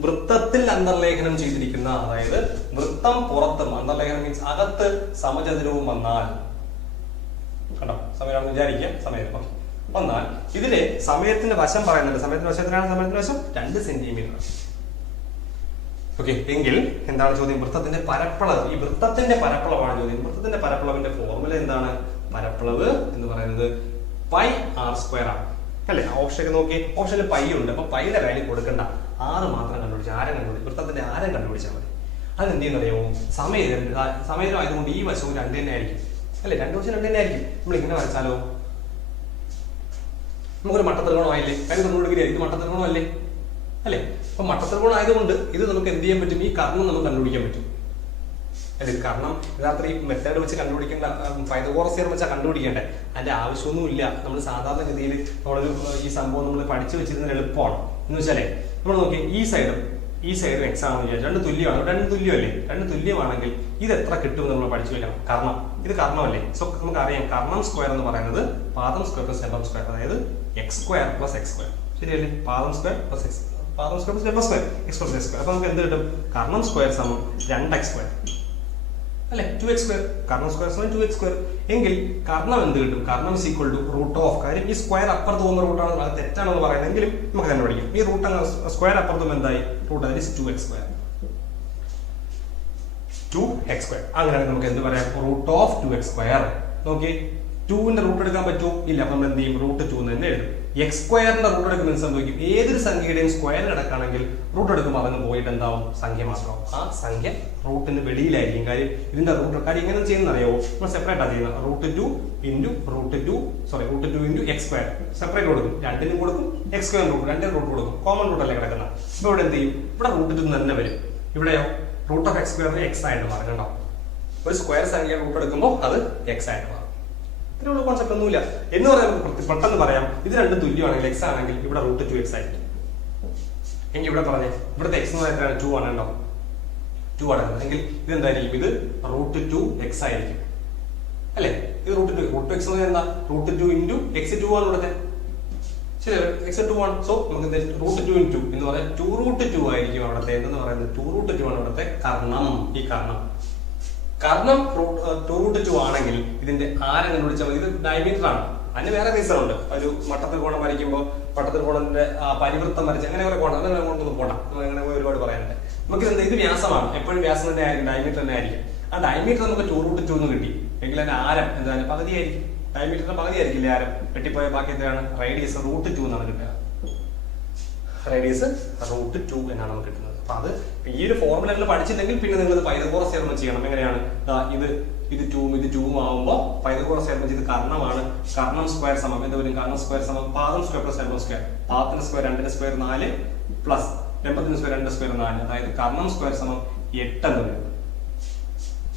വൃത്തത്തിൽ അന്തർലേഖനം ചെയ്തിരിക്കുന്ന, അതായത് വൃത്തം പുറത്തും, അന്തർലേഖനം മീൻസ് അകത്ത് സമചതുരവും വന്നാൽ, കണ്ടോ സമയമാണെന്ന് വിചാരിക്കുക, സമയം വന്നാൽ ഇതിലെ സമയത്തിന്റെ വശം പറയുന്നുണ്ട്. സമയത്തിന്റെ വശത്തിനാണ് സമയത്തിന്റെ വശം 2 സെന്റിമീറ്റർ. ഓക്കെ, എങ്കിൽ എന്താണ് ചോദ്യം? വൃത്തത്തിന്റെ പരപ്പളവ്. ഈ വൃത്തത്തിന്റെ പരപ്പളവാണ് ചോദ്യം. വൃത്തത്തിന്റെ പരപ്പളവിന്റെ ഫോർമുല എന്താണ്? പരപ്പളവ് എന്ന് പറയുന്നത് πr² ആണ് അല്ലെ. ഓപ്ഷൻ നോക്കി, ഓപ്ഷനിൽ പൈ ഉണ്ട്. അപ്പൊ പൈയുടെ വാല്യൂ കൊടുക്കണ്ട, 6 മാത്രം കണ്ടുപിടിച്ച് ആരം കണ്ടുപിടിച്ച് വൃത്തത്തിന്റെ ആരം കണ്ടുപിടിച്ചാൽ മതി. അത് എന്ത് ചെയ്യുന്ന അറിയാമോ? സമയം ആയതുകൊണ്ട് ഈ വശവും 2 തന്നെ ആയിരിക്കും അല്ലെ. 2 വശം 2 തന്നെ ആയിരിക്കും. നമ്മൾ ഇങ്ങനെ വരച്ചാലോ? നമുക്കൊരു മട്ടത്രികോണമായില്ലേ? 90 ഡിഗ്രി ആയിരിക്കും. മട്ടത്രികോണമല്ലേ അല്ലെ. അപ്പൊ മട്ടത്രികോണം ആയതുകൊണ്ട് ഇത് നമുക്ക് എന്ത് ചെയ്യാൻ പറ്റും? ഈ കർണം നമുക്ക് കണ്ടുപിടിക്കാൻ പറ്റും അല്ലെ. കർണം യഥാർത്ഥ ഈ മെത്തേഡ് വെച്ച് കണ്ടുപിടിക്കേണ്ട, പൈതഗോറസ് തിയറം വെച്ചാൽ കണ്ടുപിടിക്കേണ്ടേ. അതിന്റെ ആവശ്യമൊന്നുമില്ല. നമ്മൾ സാധാരണഗതിയിൽ നമ്മളൊരു ഈ സംഭവം നമ്മൾ പഠിച്ചു വെച്ചിരുന്ന എളുപ്പമാണ്. എന്ന് വെച്ചാലേ നമ്മൾ നോക്കി, ഈ സൈഡും എക്സ് ആണെന്ന് വിചാരിച്ചു. 2 തുല്യമാണ്. 2 തുല്യമല്ലേ? 2 തുല്യമാണെങ്കിൽ ഇത് എത്ര കിട്ടും നമ്മൾ പഠിച്ചു വെക്കണം. കർണം, ഇത് കർണമല്ലേ. സോ നമുക്ക് അറിയാം കർണം സ്ക്വയർ എന്ന് പറയുന്നത് പാദം സ്ക്വയർ പ്ലസ് ലംബം സ്ക്വയർ, അതായത് x² + x². ശരിയല്ലേ? പാദം സ്ക്വയർ പ്ലസ് x, പാദം സ്ക്വയർ പ്ലസ് ലംബം സ്ക്വയർ, x + x². അപ്പൊ നമുക്ക് എന്ത് കിട്ടും? കർണം സ്ക്വയർ സമം 2x². അല്ലെ 2x². Karnam square 2x². എങ്കിൽ കർണം എന്ത് കിട്ടും? കർണം is equal to root of. കാര്യം ഈ സ്ക്വയർ അപ്പുറത്ത് പോകുന്ന റൂട്ടാണ്, അത് തെറ്റാണെന്ന് പറയുന്നെങ്കിലും നമുക്ക് തന്നെ പഠിക്കാം. ഈ റൂട്ട് സ്ക്വയർ അപ്പുറത്തും എന്തായി? Root that is 2x². 2x². അങ്ങനെ നമുക്ക് എന്ത് പറയാം? Root of 2x². നോക്കി, 2ന്റെ റൂട്ട് എടുക്കാൻ പറ്റുമോ? ഇല്ല. അപ്പൊ നമ്മൾ എന്ത് ചെയ്യും? റൂട്ട് 2 എന്ന് തന്നെ എഴുതും. x²ന്റെ റൂട്ട് എടുക്കുന്ന സംഭവിക്കും. ഏതൊരു സംഖ്യയുടെയും സ്ക്വയർ കിടക്കുകയാണെങ്കിൽ റൂട്ട് എടുക്കുമ്പോൾ അതങ്ങ് പോയിട്ട് എന്താവും? സംഖ്യ മാത്രമാവും. ആ സംഖ്യ റൂട്ടിന് വെളിയിലായിരിക്കും. കാര്യം ഇതിന്റെ റൂട്ട് കാര്യം എങ്ങനെ ചെയ്യുന്ന അറിയാവോ? നമ്മൾ സെപ്പറേറ്റ് ആണ് ചെയ്യുന്നത്. Root 2 into root 2 into x². Separate കൊടുക്കും. രണ്ടിനും കൊടുക്കും. x² റൂട്ട് രണ്ടിനും റൂട്ട് കൊടുക്കും. കോമൺ റൂട്ട് അല്ലേ കിടക്കുന്ന. ഇപ്പൊ ഇവിടെ എന്ത് ചെയ്യും? ഇവിടെ റൂട്ട് 2 തന്നെ വരും. ഇവിടെയോ റൂട്ട് ഓഫ് x² x ആയിട്ട് മാറും. കണ്ടോ? ഒരു സ്ക്വയർ സംഖ്യ റൂട്ട് എടുക്കുമ്പോൾ അത് x ആയിട്ട് മാറും. ഇത്രയുള്ള കോൺസെപ്റ്റ് ഒന്നുമില്ല എന്ന് പറയാൻ നമുക്ക് പെട്ടെന്ന് പറയാം. ഇത് രണ്ടും തുല്യമാണെങ്കിൽ x ആണെങ്കിൽ ഇവിടെ റൂട്ട് 2x ആയിരിക്കും. എങ്കിൽ ഇവിടെ പറഞ്ഞേ ഇവിടുത്തെ x എന്ന് പറയുന്നത് 2 ആണ്. കേട്ടോ, 2 ആണ്. എങ്കിൽ ഇതെന്തായിരിക്കും? ഇത് റൂട്ട് 2x ആയിരിക്കും അല്ലെ? ഇത് റൂട്ട് 2x എന്ന് പറയുന്നത് എന്താ? റൂട്ട് 2 ഇൻറ്റു x 2 ആണ് ഇവിടുത്തെ. ശരി, x 2 ആണ്. സോ നമുക്ക് റൂട്ട് 2 ഇൻറ്റു എന്ന് പറയാൻ 2 റൂട്ട് 2 ആയിരിക്കും അവിടുത്തെ. എന്ന് പറയുന്നത് 2 റൂട്ട് 2 ആണ് ഇവിടുത്തെ കർണം. ഈ കർണം ടു റൂട്ട് 2 ആണെങ്കിൽ ഇതിന്റെ ആരം കണ്ടുപിടിച്ചാൽ മതി. ഇത് ഡയമീറ്റർ ആണ്. അതിന് വേറെ റീസൺ ഉണ്ട്. ഒരു മട്ടത്തിൽ കോണം വരയ്ക്കുമ്പോൾ പട്ടത്തിൽ കോണത്തിന്റെ പരിവൃത്തം വരച്ച് അങ്ങനെ കുറെ കോണം, അങ്ങനെ കൊണ്ടൊന്നും പോടാം, അങ്ങനെ ഒരുപാട് പറയാനുണ്ട്. നമുക്ക് ഇത് വ്യാസമാണ്. എപ്പോഴും വ്യാസം തന്നെ ആയിരിക്കും, ഡയമീറ്റർ തന്നെ ആയിരിക്കും. ആ ഡയമീറ്റർ നമുക്ക് 2 റൂട്ട് 2 എന്ന് കിട്ടി. എങ്കിൽ അതിന്റെ ആരം എന്താണ്? പകുതിയായിരിക്കും. ഡയമീറ്ററിന്റെ പകുതി ആയിരിക്കില്ലേ ആരം? വെട്ടിപ്പോയ ബാക്കി എന്താണ്? റേഡിയസ് റൂട്ട് 2 എന്നാണ് കിട്ടുക. റേഡിയസ് റൂട്ട് 2 എന്നാണ് നമുക്ക് കിട്ടുന്നത്. അപ്പൊ അത് ഈ ഒരു ഫോർമുല പഠിച്ചില്ലെങ്കിൽ പിന്നെ നിങ്ങൾ പൈതഗോറസ് തിയറം ചെയ്യണം. എങ്ങനെയാണ്? ഇത് 2 ആവുമ്പോൾ പൈതഗോറസ് തിയറം ചെയ്ത് കർണമാണ്. കർണം സ്ക്വയർ സമം എന്താ വരും? കർണം സ്ക്വയർ സമം പാദം സ്ക്വയർ പ്ലസ് ലംബം സ്ക്വയർ. പാദത്തിന്റെ സ്ക്വയർ 2ന്റെ സ്ക്വയർ 4 പ്ലസ് ലംബത്തിന്റെ സ്ക്വയർ 2 സ്ക്വയർ 4. അതായത് കർണം സ്ക്വയർ സമം 8 എന്ന് വരും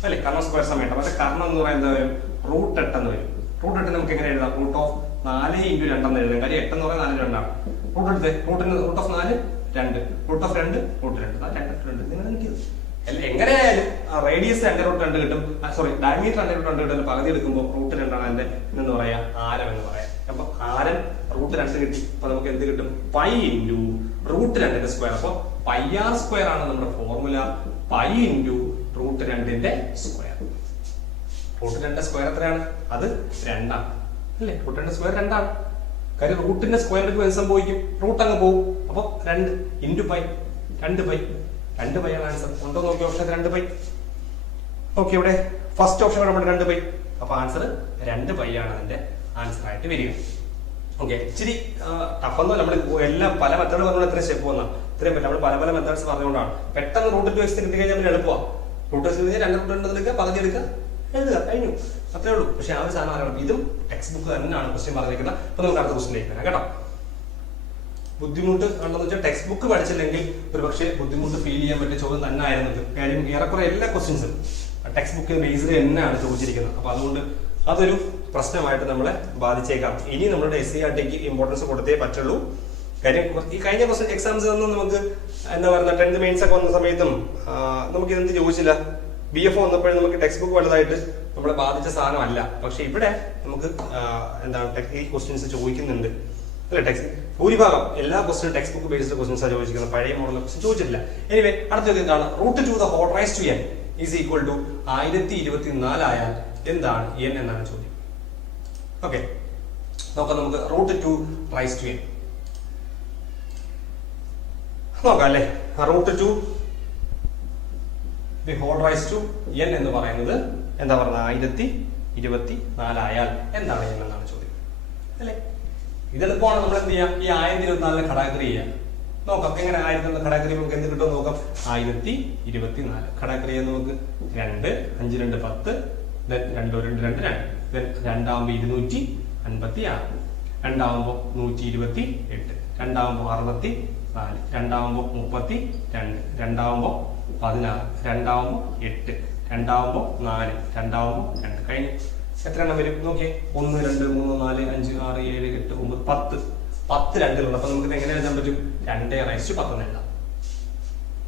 അല്ലെ? കർണം സ്ക്വയർ സമം 8. പക്ഷെ കർണം എന്ന് പറയുന്നത് വരും റൂട്ട് 8 എന്ന് വരും. റൂട്ട് 8 നമുക്ക് എങ്ങനെ എഴുതാം? റൂട്ട് ഓഫ് 4 ഇൻറ്റു 2 എന്ന് എഴുതാം. കാര്യം 8 എന്ന് പറയുന്നത് 4 2 ആണ്. റൂട്ട് എടുത്തേ. Root of 4 2, root of 2 root 2. നിങ്ങൾ എങ്ങനെയായാലും റേഡിയസ് 2 റൂട്ട് 2 കിട്ടും. സോറി, ഡയമീറ്റർ 2 റൂട്ട് 2 കിട്ടും. പകുതി എടുക്കുമ്പോൾ റൂട്ട് 2 ആണ് അതിന്റെ എന്ന് പറയാം ആരം എന്ന് പറയാം. അപ്പൊ ആരം റൂട്ട് 2 കിട്ടി. അപ്പൊ നമുക്ക് എന്ത് കിട്ടും? പൈ ഇൻറ്റു റൂട്ട് 2ന്റെ സ്ക്വയർ. അപ്പൊ πr സ്ക്വയർ ആണ് നമ്മുടെ ഫോർമുല. പൈ ഇൻറ്റു റൂട്ട് 2ന്റെ സ്ക്വയർ. റൂട്ട് 2ന്റെ സ്ക്വയർ എത്രയാണ്? അത് 2 ആണ് അല്ലേ? റൂട്ട് 2ന്റെ സ്ക്വയർ 2 ആണ്. കാര്യം റൂട്ടിന്റെ സ്ക്വയർ എടുക്കുമ്പോൾ എന്ത് സംഭവിക്കും? റൂട്ട് അങ്ങ് പോകും. അപ്പൊ 2 ഇൻറ്റു പൈ 2 പൈ ആണ് ആൻസർ. ഉണ്ടോ നോക്കി ഓപ്ഷൻ 2 പൈ. ഓക്കെ, ഇവിടെ ഫസ്റ്റ് ഓപ്ഷൻ നമ്മുടെ 2 പൈ. അപ്പൊ ആൻസർ 2 പൈ ആണ് അതിന്റെ ആൻസർ ആയിട്ട് വരിക. ഓക്കെ, ഇച്ചിരി ടഫൊന്നും നമ്മൾ എല്ലാം പല മെത്തേഡ് പറഞ്ഞുകൊണ്ട് എത്ര സ്റ്റെപ്പ് വന്നാൽ ഇത്രയും പറ്റും. നമ്മൾ പല മെത്തേഡ്സ് പറഞ്ഞുകൊണ്ടാണ്. പെട്ടെന്ന് റൂട്ട് 2x കിട്ടി കഴിഞ്ഞാൽ എളുപ്പമാണ്. റൂട്ട് 2 കഴിഞ്ഞാൽ 2 റൂട്ട് 2 എടുക്കുക, പകുതി എടുക്കുക, എഴുതുക, കഴിഞ്ഞു. അത്രേ ഉള്ളൂ. പക്ഷെ ആ ഒരു സാധനം അറിയണം. ഇതും ടെക്സ്റ്റ് ബുക്ക് തന്നെയാണ് ക്വസ്റ്റ്യൻ പറഞ്ഞിരിക്കുന്നത്. അപ്പൊ നമുക്ക് അടുത്ത ക്വസ്റ്റ്യനിലേക്ക് വരാം കേട്ടോ. ബുദ്ധിമുട്ട് ഉണ്ടെന്ന് വെച്ചാൽ ടെക്സ്റ്റ് ബുക്ക് പഠിച്ചില്ലെങ്കിൽ ഒരു പക്ഷേ ബുദ്ധിമുട്ട് ഫീൽ ചെയ്യാൻ പറ്റിയ ചോദ്യം തന്നെ ആയിരുന്നത്. കാര്യം ഏറെക്കുറെ എല്ലാ ക്വസ്റ്റ്യൻസും ടെക്സ്റ്റ് ബുക്ക് ബേസ്ഡ് തന്നെയാണ് ചോദിച്ചിരിക്കുന്നത്. അപ്പൊ അതുകൊണ്ട് അതൊരു പ്രശ്നമായിട്ട് നമ്മളെ ബാധിച്ചേക്കാം. ഇനി നമ്മുടെ SCERTക്ക് ഇമ്പോർട്ടൻസ് കൊടുത്തേ പറ്റുള്ളൂ. കാര്യം ഈ കഴിഞ്ഞ ക്വസ്റ്റ്യൻ എക്സാംസ് ഒന്നും നമുക്ക് എന്താ പറയുക 10th മെയിൻസ് ഒക്കെ വന്ന സമയത്തും നമുക്ക് ഇതെന്ത് ചോദിച്ചില്ല. BF വന്നപ്പോഴും നമുക്ക് ടെക്സ്റ്റ് ബുക്ക് വലുതായിട്ട് നമ്മളെ ബാധിച്ച സാധനമല്ല. പക്ഷെ ഇവിടെ നമുക്ക് എന്താണ് ഈ ക്വസ്റ്റ്യൻസ് ചോദിക്കുന്നുണ്ട് അല്ലെ? ടെക്സ്റ്റ് ഭൂരിഭാഗം എല്ലാ ക്വസ്റ്റ്യനും ടെക്സ്റ്റ് ബുക്ക് ബേസ്ഡ് ക്വസ്റ്റ്യൻസ് ആണ് ചോദിക്കുന്നത്. പഴയ മോഡൽ ക്വസ്റ്റ്യൻ ചോദിച്ചിട്ടില്ല. എനിവേ അടുത്ത ചോദ്യം എന്താണ്? Root 2 the whole raised to n is equal to 1024 ആയാൽ എന്താണ് n എന്നാണ് ചോദ്യം. ഓക്കെ, നോക്കാം. നമുക്ക് റൂട്ട് 2 raised to n നോക്കാം അല്ലെ? Root 2 the whole raised to n എന്ന് പറയുന്നത് എന്താ പറയുന്നത്? 1024 ആയാൽ എന്താണ് n എന്നാണ് ചോദ്യം അല്ലെ? ഇതെളുപ്പമാണ്. നമ്മൾ എന്ത് ചെയ്യാം? ഈ 1024 ഘടാകൃതി ചെയ്യാം. നോക്കാം എങ്ങനെ 1024 ഘടാകൃതി നമുക്ക് എന്ത് കിട്ടും നോക്കാം. 1024 ഘടാകൃതി നമുക്ക് 2 5 2 10 2 2 2 2 രണ്ടാവുമ്പോ 256, രണ്ടാവുമ്പോ 128, രണ്ടാവുമ്പോ 64, രണ്ടാവുമ്പോ 32, രണ്ടാവുമ്പോ 16, രണ്ടാവുമ്പോ 8, രണ്ടാവുമ്പോ 4, രണ്ടാവുമ്പോ 2. കഴിഞ്ഞു. എത്ര എണ്ണം വരും നോക്കിയേ? 1 2 3 4 5 6 7 8 9 10 രണ്ടുകളുണ്ട്. അപ്പൊ നമുക്ക് എങ്ങനെ എഴുതാൻ പറ്റും? 2 എന്ന് എഴുതാം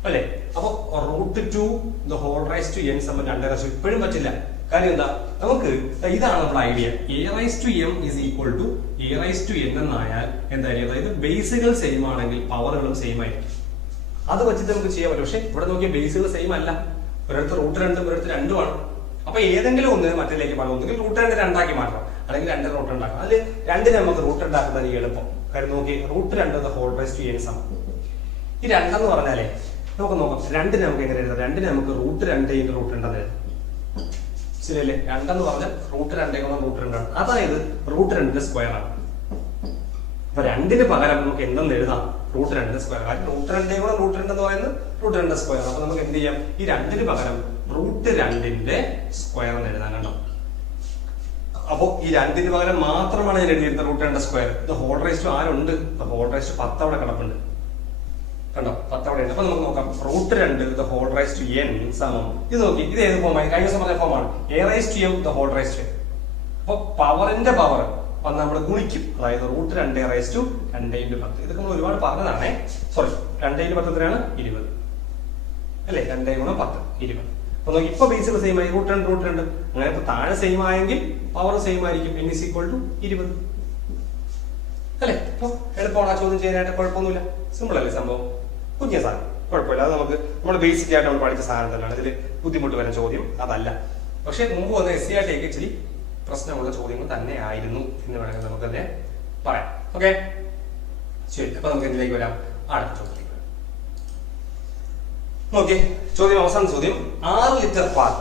അല്ലെ? അപ്പൊ root 2 the whole raised to n സമം 2 ഇപ്പോഴും പറ്റില്ല. കാര്യം എന്താ? നമുക്ക് ഇതാണ് നമ്മുടെ idea. a raised to m is equal to a raised to n എന്നായാൽ എന്തായാലും അതായത് ബേസുകൾ സെയിം ആണെങ്കിൽ പവറുകളും സെയിം ആയിരിക്കും. അത് വെച്ചിട്ട് നമുക്ക് ചെയ്യാൻ പറ്റും. പക്ഷെ ഇവിടെ നോക്കിയാൽ ബേസുകൾ സെയിം അല്ല. ഒരിടത്ത് റൂട്ട് 2 ഒരിടത്ത് 2 ആണ്. അപ്പൊ ഏതെങ്കിലും ഒന്നിന് മറ്റേലേക്ക് മാറ്റാം. ഒന്നുകിൽ റൂട്ട് 2 രണ്ടാക്കി മാറ്റാം, അല്ലെങ്കിൽ 2 റൂട്ട് ഉണ്ടാക്കാം. അതിൽ 2 നമുക്ക് റൂട്ട് ഉണ്ടാക്കുന്നത് എളുപ്പം. കാര്യം നോക്കി, root 2 whole raise to n സമം. ഈ 2 എന്ന് പറഞ്ഞാലേ നമുക്ക് നോക്കാം, 2 നമുക്ക് എങ്ങനെ എഴുതാം? 2 നമുക്ക് റൂട്ട് 2 × റൂട്ട് 2 എന്ന് എഴുതാം. ശരിയല്ലേ? 2 എന്ന് പറഞ്ഞാൽ റൂട്ട് 2 × റൂട്ട് 2 ആണ്. അതായത് റൂട്ട് 2 സ്ക്വയർ ആണ്. അപ്പൊ 2 പകരം നമുക്ക് എന്തെന്ന് എഴുതാം? Root 2 square. കാര്യം റൂട്ട് 2 × റൂട്ട് 2 എന്ന് പറയുന്നത് റൂട്ട് 2 സ്ക്വയർ. അപ്പൊ നമുക്ക് എന്ത് ചെയ്യാം? ഈ 2 പകരം റൂട്ട് 2 സ്ക്വയർ എന്ന് എഴുതാൻ. കണ്ടോ? അപ്പൊ ഈ 2 പകരം മാത്രമാണ് ഞാൻ എഴുതിയിരുന്നത് റൂട്ട് 2 സ്ക്വയർ. ഇത് ഹോൾ റൈസ് ടു ആരുണ്ട്? ഹോൾ റൈസ് ടു 10 അവിടെ കിടപ്പുണ്ട്. കണ്ടോ? 10 അവിടെ ഉണ്ട്. അപ്പൊ നമുക്ക് നോക്കാം, root 2 whole raise to n സമം. ഇത് നോക്കി, ഇത് ഏത് ഫോമായി? കഴിഞ്ഞ ദിവസം പറഞ്ഞ ഫോമാണ്, a raise to m whole raise to n. അപ്പൊ പവറിന്റെ പവർ വന്ന് നമ്മൾ ഗുണിക്കും. അതായത് റൂട്ട് 2 റൈസ് ടു 2 × 10. ഇതൊക്കെ നമ്മൾ ഒരുപാട് പറഞ്ഞതാണേ. സോറി, 2 × 10 എത്രയാണ്? 20 അല്ലെ? 2 × 10 20. അപ്പൊ നോക്കി, ഇപ്പൊ ബേസിൽ സെയിം ആയി, റൂട്ട് 2 അങ്ങനെ. ഇപ്പൊ താഴെ സെയിം ആയെങ്കിൽ പവർ സെയിം ആയിരിക്കും, n = 20 അല്ലെ? അപ്പൊ എളുപ്പമാണ് ആ ചോദ്യം ചെയ്യാനായിട്ട്, കുഴപ്പമൊന്നുമില്ല. സിമ്പിൾ അല്ലേ സംഭവം? കുഞ്ഞ സാധനം, കുഴപ്പമില്ല. അത് നമുക്ക് നമ്മൾ ബേസിക് ആയിട്ട് നമ്മൾ പഠിച്ച സാധനം തന്നെയാണ്. ഇതിൽ ബുദ്ധിമുട്ട് വരുന്ന ചോദ്യം അതല്ല. പക്ഷെ മുമ്പ് വന്ന SCRT ഇച്ചിരി പ്രശ്നമുള്ള ചോദ്യങ്ങൾ തന്നെ ആയിരുന്നു എന്ന് വേണമെങ്കിൽ നമുക്ക് തന്നെ പറയാം. ഓക്കെ, ശരി. അപ്പൊ നമുക്ക് എന്തിലേക്ക് വരാം? അടുത്ത ചോദ്യത്തിലേക്ക് വരാം. ഓക്കെ, ചോദ്യം, അവസാന ചോദ്യം. 6 ലിറ്റർ പാൽ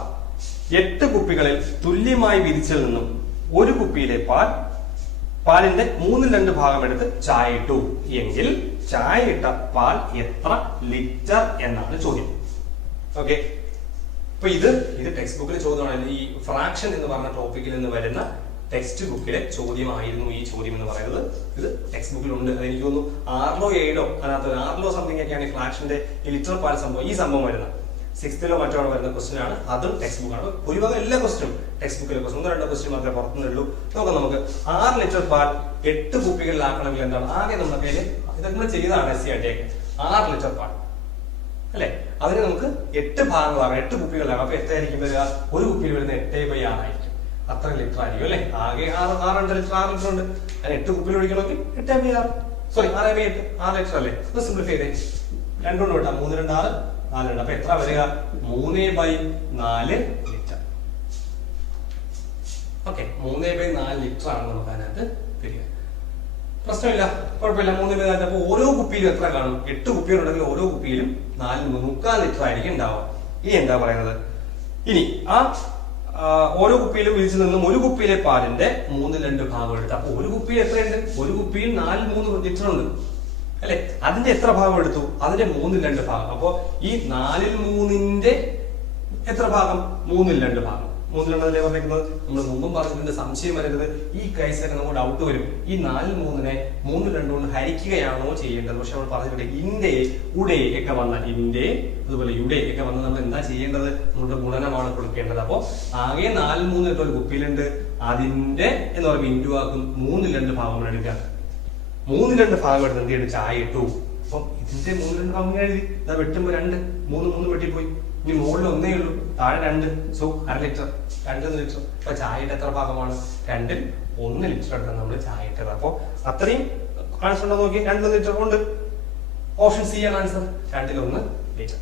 8 കുപ്പികളിൽ തുല്യമായി വിരിച്ചിൽ നിന്നും ഒരു കുപ്പിയിലെ പാലിന്റെ 3/2 ഭാഗം എടുത്ത് ചായ ഇട്ടു എങ്കിൽ ചായ ഇട്ട പാൽ എത്ര ലിറ്റർ എന്നാണ് ചോദ്യം. ഓക്കെ, അപ്പൊ ഇത് ടെക്സ്റ്റ് ബുക്കിലെ ചോദ്യമാണ്. ഈ ഫ്രാക്ഷൻ എന്ന് പറഞ്ഞ ടോപ്പിക്കിൽ നിന്ന് വരുന്ന ടെക്സ്റ്റ് ബുക്കിലെ ചോദ്യമായിരുന്നു ഈ ചോദ്യം എന്ന് പറയുന്നത്. ഇത് ടെക്സ്റ്റ് ബുക്കിലുണ്ട്. അത് എനിക്ക് തോന്നുന്നു 6ലോ 7ലോ അതിനകത്ത് 6ലോ സംതിങ് ഒക്കെയാണ് ഈ ഫ്രാക്ഷന്റെ ലിറ്റർ പാൽ സംഭവം, ഈ സംഭവം വരുന്നത്. 6th മറ്റോ വരുന്ന ക്വസ്റ്റ്യൻ ആണ്. അതും ടെക്സ്റ്റ് ബുക്കാണ്. ഭൂരിഭാഗം എല്ലാ ക്വസ്റ്റും ടെക്സ്റ്റ് ബുക്കിലെ ക്വസ്റ്റ്യൻ. 1-2 ക്വസ്റ്റ്യൻ മാത്രമേ പുറത്തുനിന്നുള്ളൂ. നമുക്ക് 6 ലിറ്റർ പാൽ 8 കുപ്പികളിലാക്കണമെങ്കിൽ എന്താണ്? ആകെ നമ്മുടെ പേര് ഇതൊക്കെ നമ്മൾ ചെയ്തതാണ് SCRT ഒക്കെ. 6 ലിറ്റർ പാൽ അല്ലെ, അതിന് നമുക്ക് 8 ഭാഗങ്ങളാണ്, 8 കുപ്പികളാണ്. അപ്പൊ എത്രയായിരിക്കും വരിക? ഒരു കുപ്പിയിൽ വരുന്ന 8/6 ആയിരിക്കും. അത്ര ലിറ്റർ ആയിരിക്കും അല്ലെ? ആകെ 6 ലിറ്റർ ഉണ്ട്. അതിന് 8 കുപ്പിയിൽ ഒഴിക്കണമെങ്കിൽ 8/6, സോറി 6/8, 6 ലിറ്റർ അല്ലേ? ഒന്ന് സിംപ്ലിഫൈ ചെയ്തേ. 2 കൊണ്ട് വിട്ടാം, 3 2 6 4 2. അപ്പൊ എത്ര വരിക? 3/4 ലിറ്റർ. ഓക്കെ, 3/4 ലിറ്റർ ആണ് നമുക്ക് അതിനകത്ത് വരിക. പ്രശ്നമില്ല, കുഴപ്പമില്ല. 3/4. അപ്പൊ ഓരോ കുപ്പിയിലും എത്ര കാണും? 8 കുപ്പികളുണ്ടെങ്കിൽ ഓരോ കുപ്പിയിലും 4.75 ലിറ്റർ ആയിരിക്കും ഉണ്ടാവുക. ഇനി എന്താ പറയുന്നത്? ഇനി ഓരോ കുപ്പിയിലും വിരിച്ചു നിന്നും ഒരു കുപ്പിയിലെ പാലിന്റെ 3/2 ഭാഗം എടുത്ത്. അപ്പൊ ഒരു കുപ്പിയിൽ എത്രയുണ്ട്? ഒരു കുപ്പിയിൽ 4-3 ലിറ്റർ ഉണ്ട് അല്ലെ? അതിന്റെ എത്ര ഭാഗം എടുത്തു? അതിന്റെ 3/2 ഭാഗം. അപ്പൊ ഈ 4/3 എത്ര ഭാഗം? 3/2 ഭാഗം. 3/2 പറഞ്ഞിരിക്കുന്നത് നമ്മൾ മുമ്പും പറഞ്ഞിട്ടുണ്ട്. സംശയം വരരുത്, ഈ കേസിലൊക്കെ നമുക്ക് ഡൗട്ട് വരും. ഈ 4/3 3/2 കൊണ്ട് ഹരിക്കുകയാണോ ചെയ്യേണ്ടത്? പക്ഷെ നമ്മൾ പറഞ്ഞിട്ടുണ്ട്, ഇന്റെ ഉടെ ഒക്കെ വന്നാൽ, ഇന്റെ അതുപോലെ യുടെ ഒക്കെ വന്നാൽ നമ്മൾ എന്താ ചെയ്യേണ്ടത്? നമ്മുടെ ഗുണനമാണ് കൊടുക്കേണ്ടത്. അപ്പൊ ആകെ 4/3 ഒരു കുപ്പിയിലുണ്ട്. അതിന്റെ എന്ന് പറയുമ്പോൾ ഇൻഡു ആക്കും, 3/2 ഭാഗം എടുക്കുക. 3/2 ഭാഗം എടുത്ത് എന്ത് ചെയ്തു? ചായ ഇട്ടു. അപ്പൊ ഇതിന്റെ 3/2 ഭാഗം എഴുതി. ഇതാ വെട്ടുമ്പോ 2 3 വെട്ടിപ്പോയി. ഇനി മുകളിൽ 1 ഉള്ളൂ, താഴെ 2. So 1/2 litre, 2 litre. അപ്പൊ ചായയുടെ എത്ര ഭാഗമാണ്? 2ൽ 1 ലിറ്റർ എടുത്ത് നമ്മൾ ചായ ഇട്ടത്. അപ്പൊ അത്രയും ആൻസർ ഉണ്ടോ നോക്കി? 2 ലിറ്റർ ഉണ്ട്. ഓപ്ഷൻ സി ആണ് ആൻസർ, 2ൽ 1 ലിറ്റർ.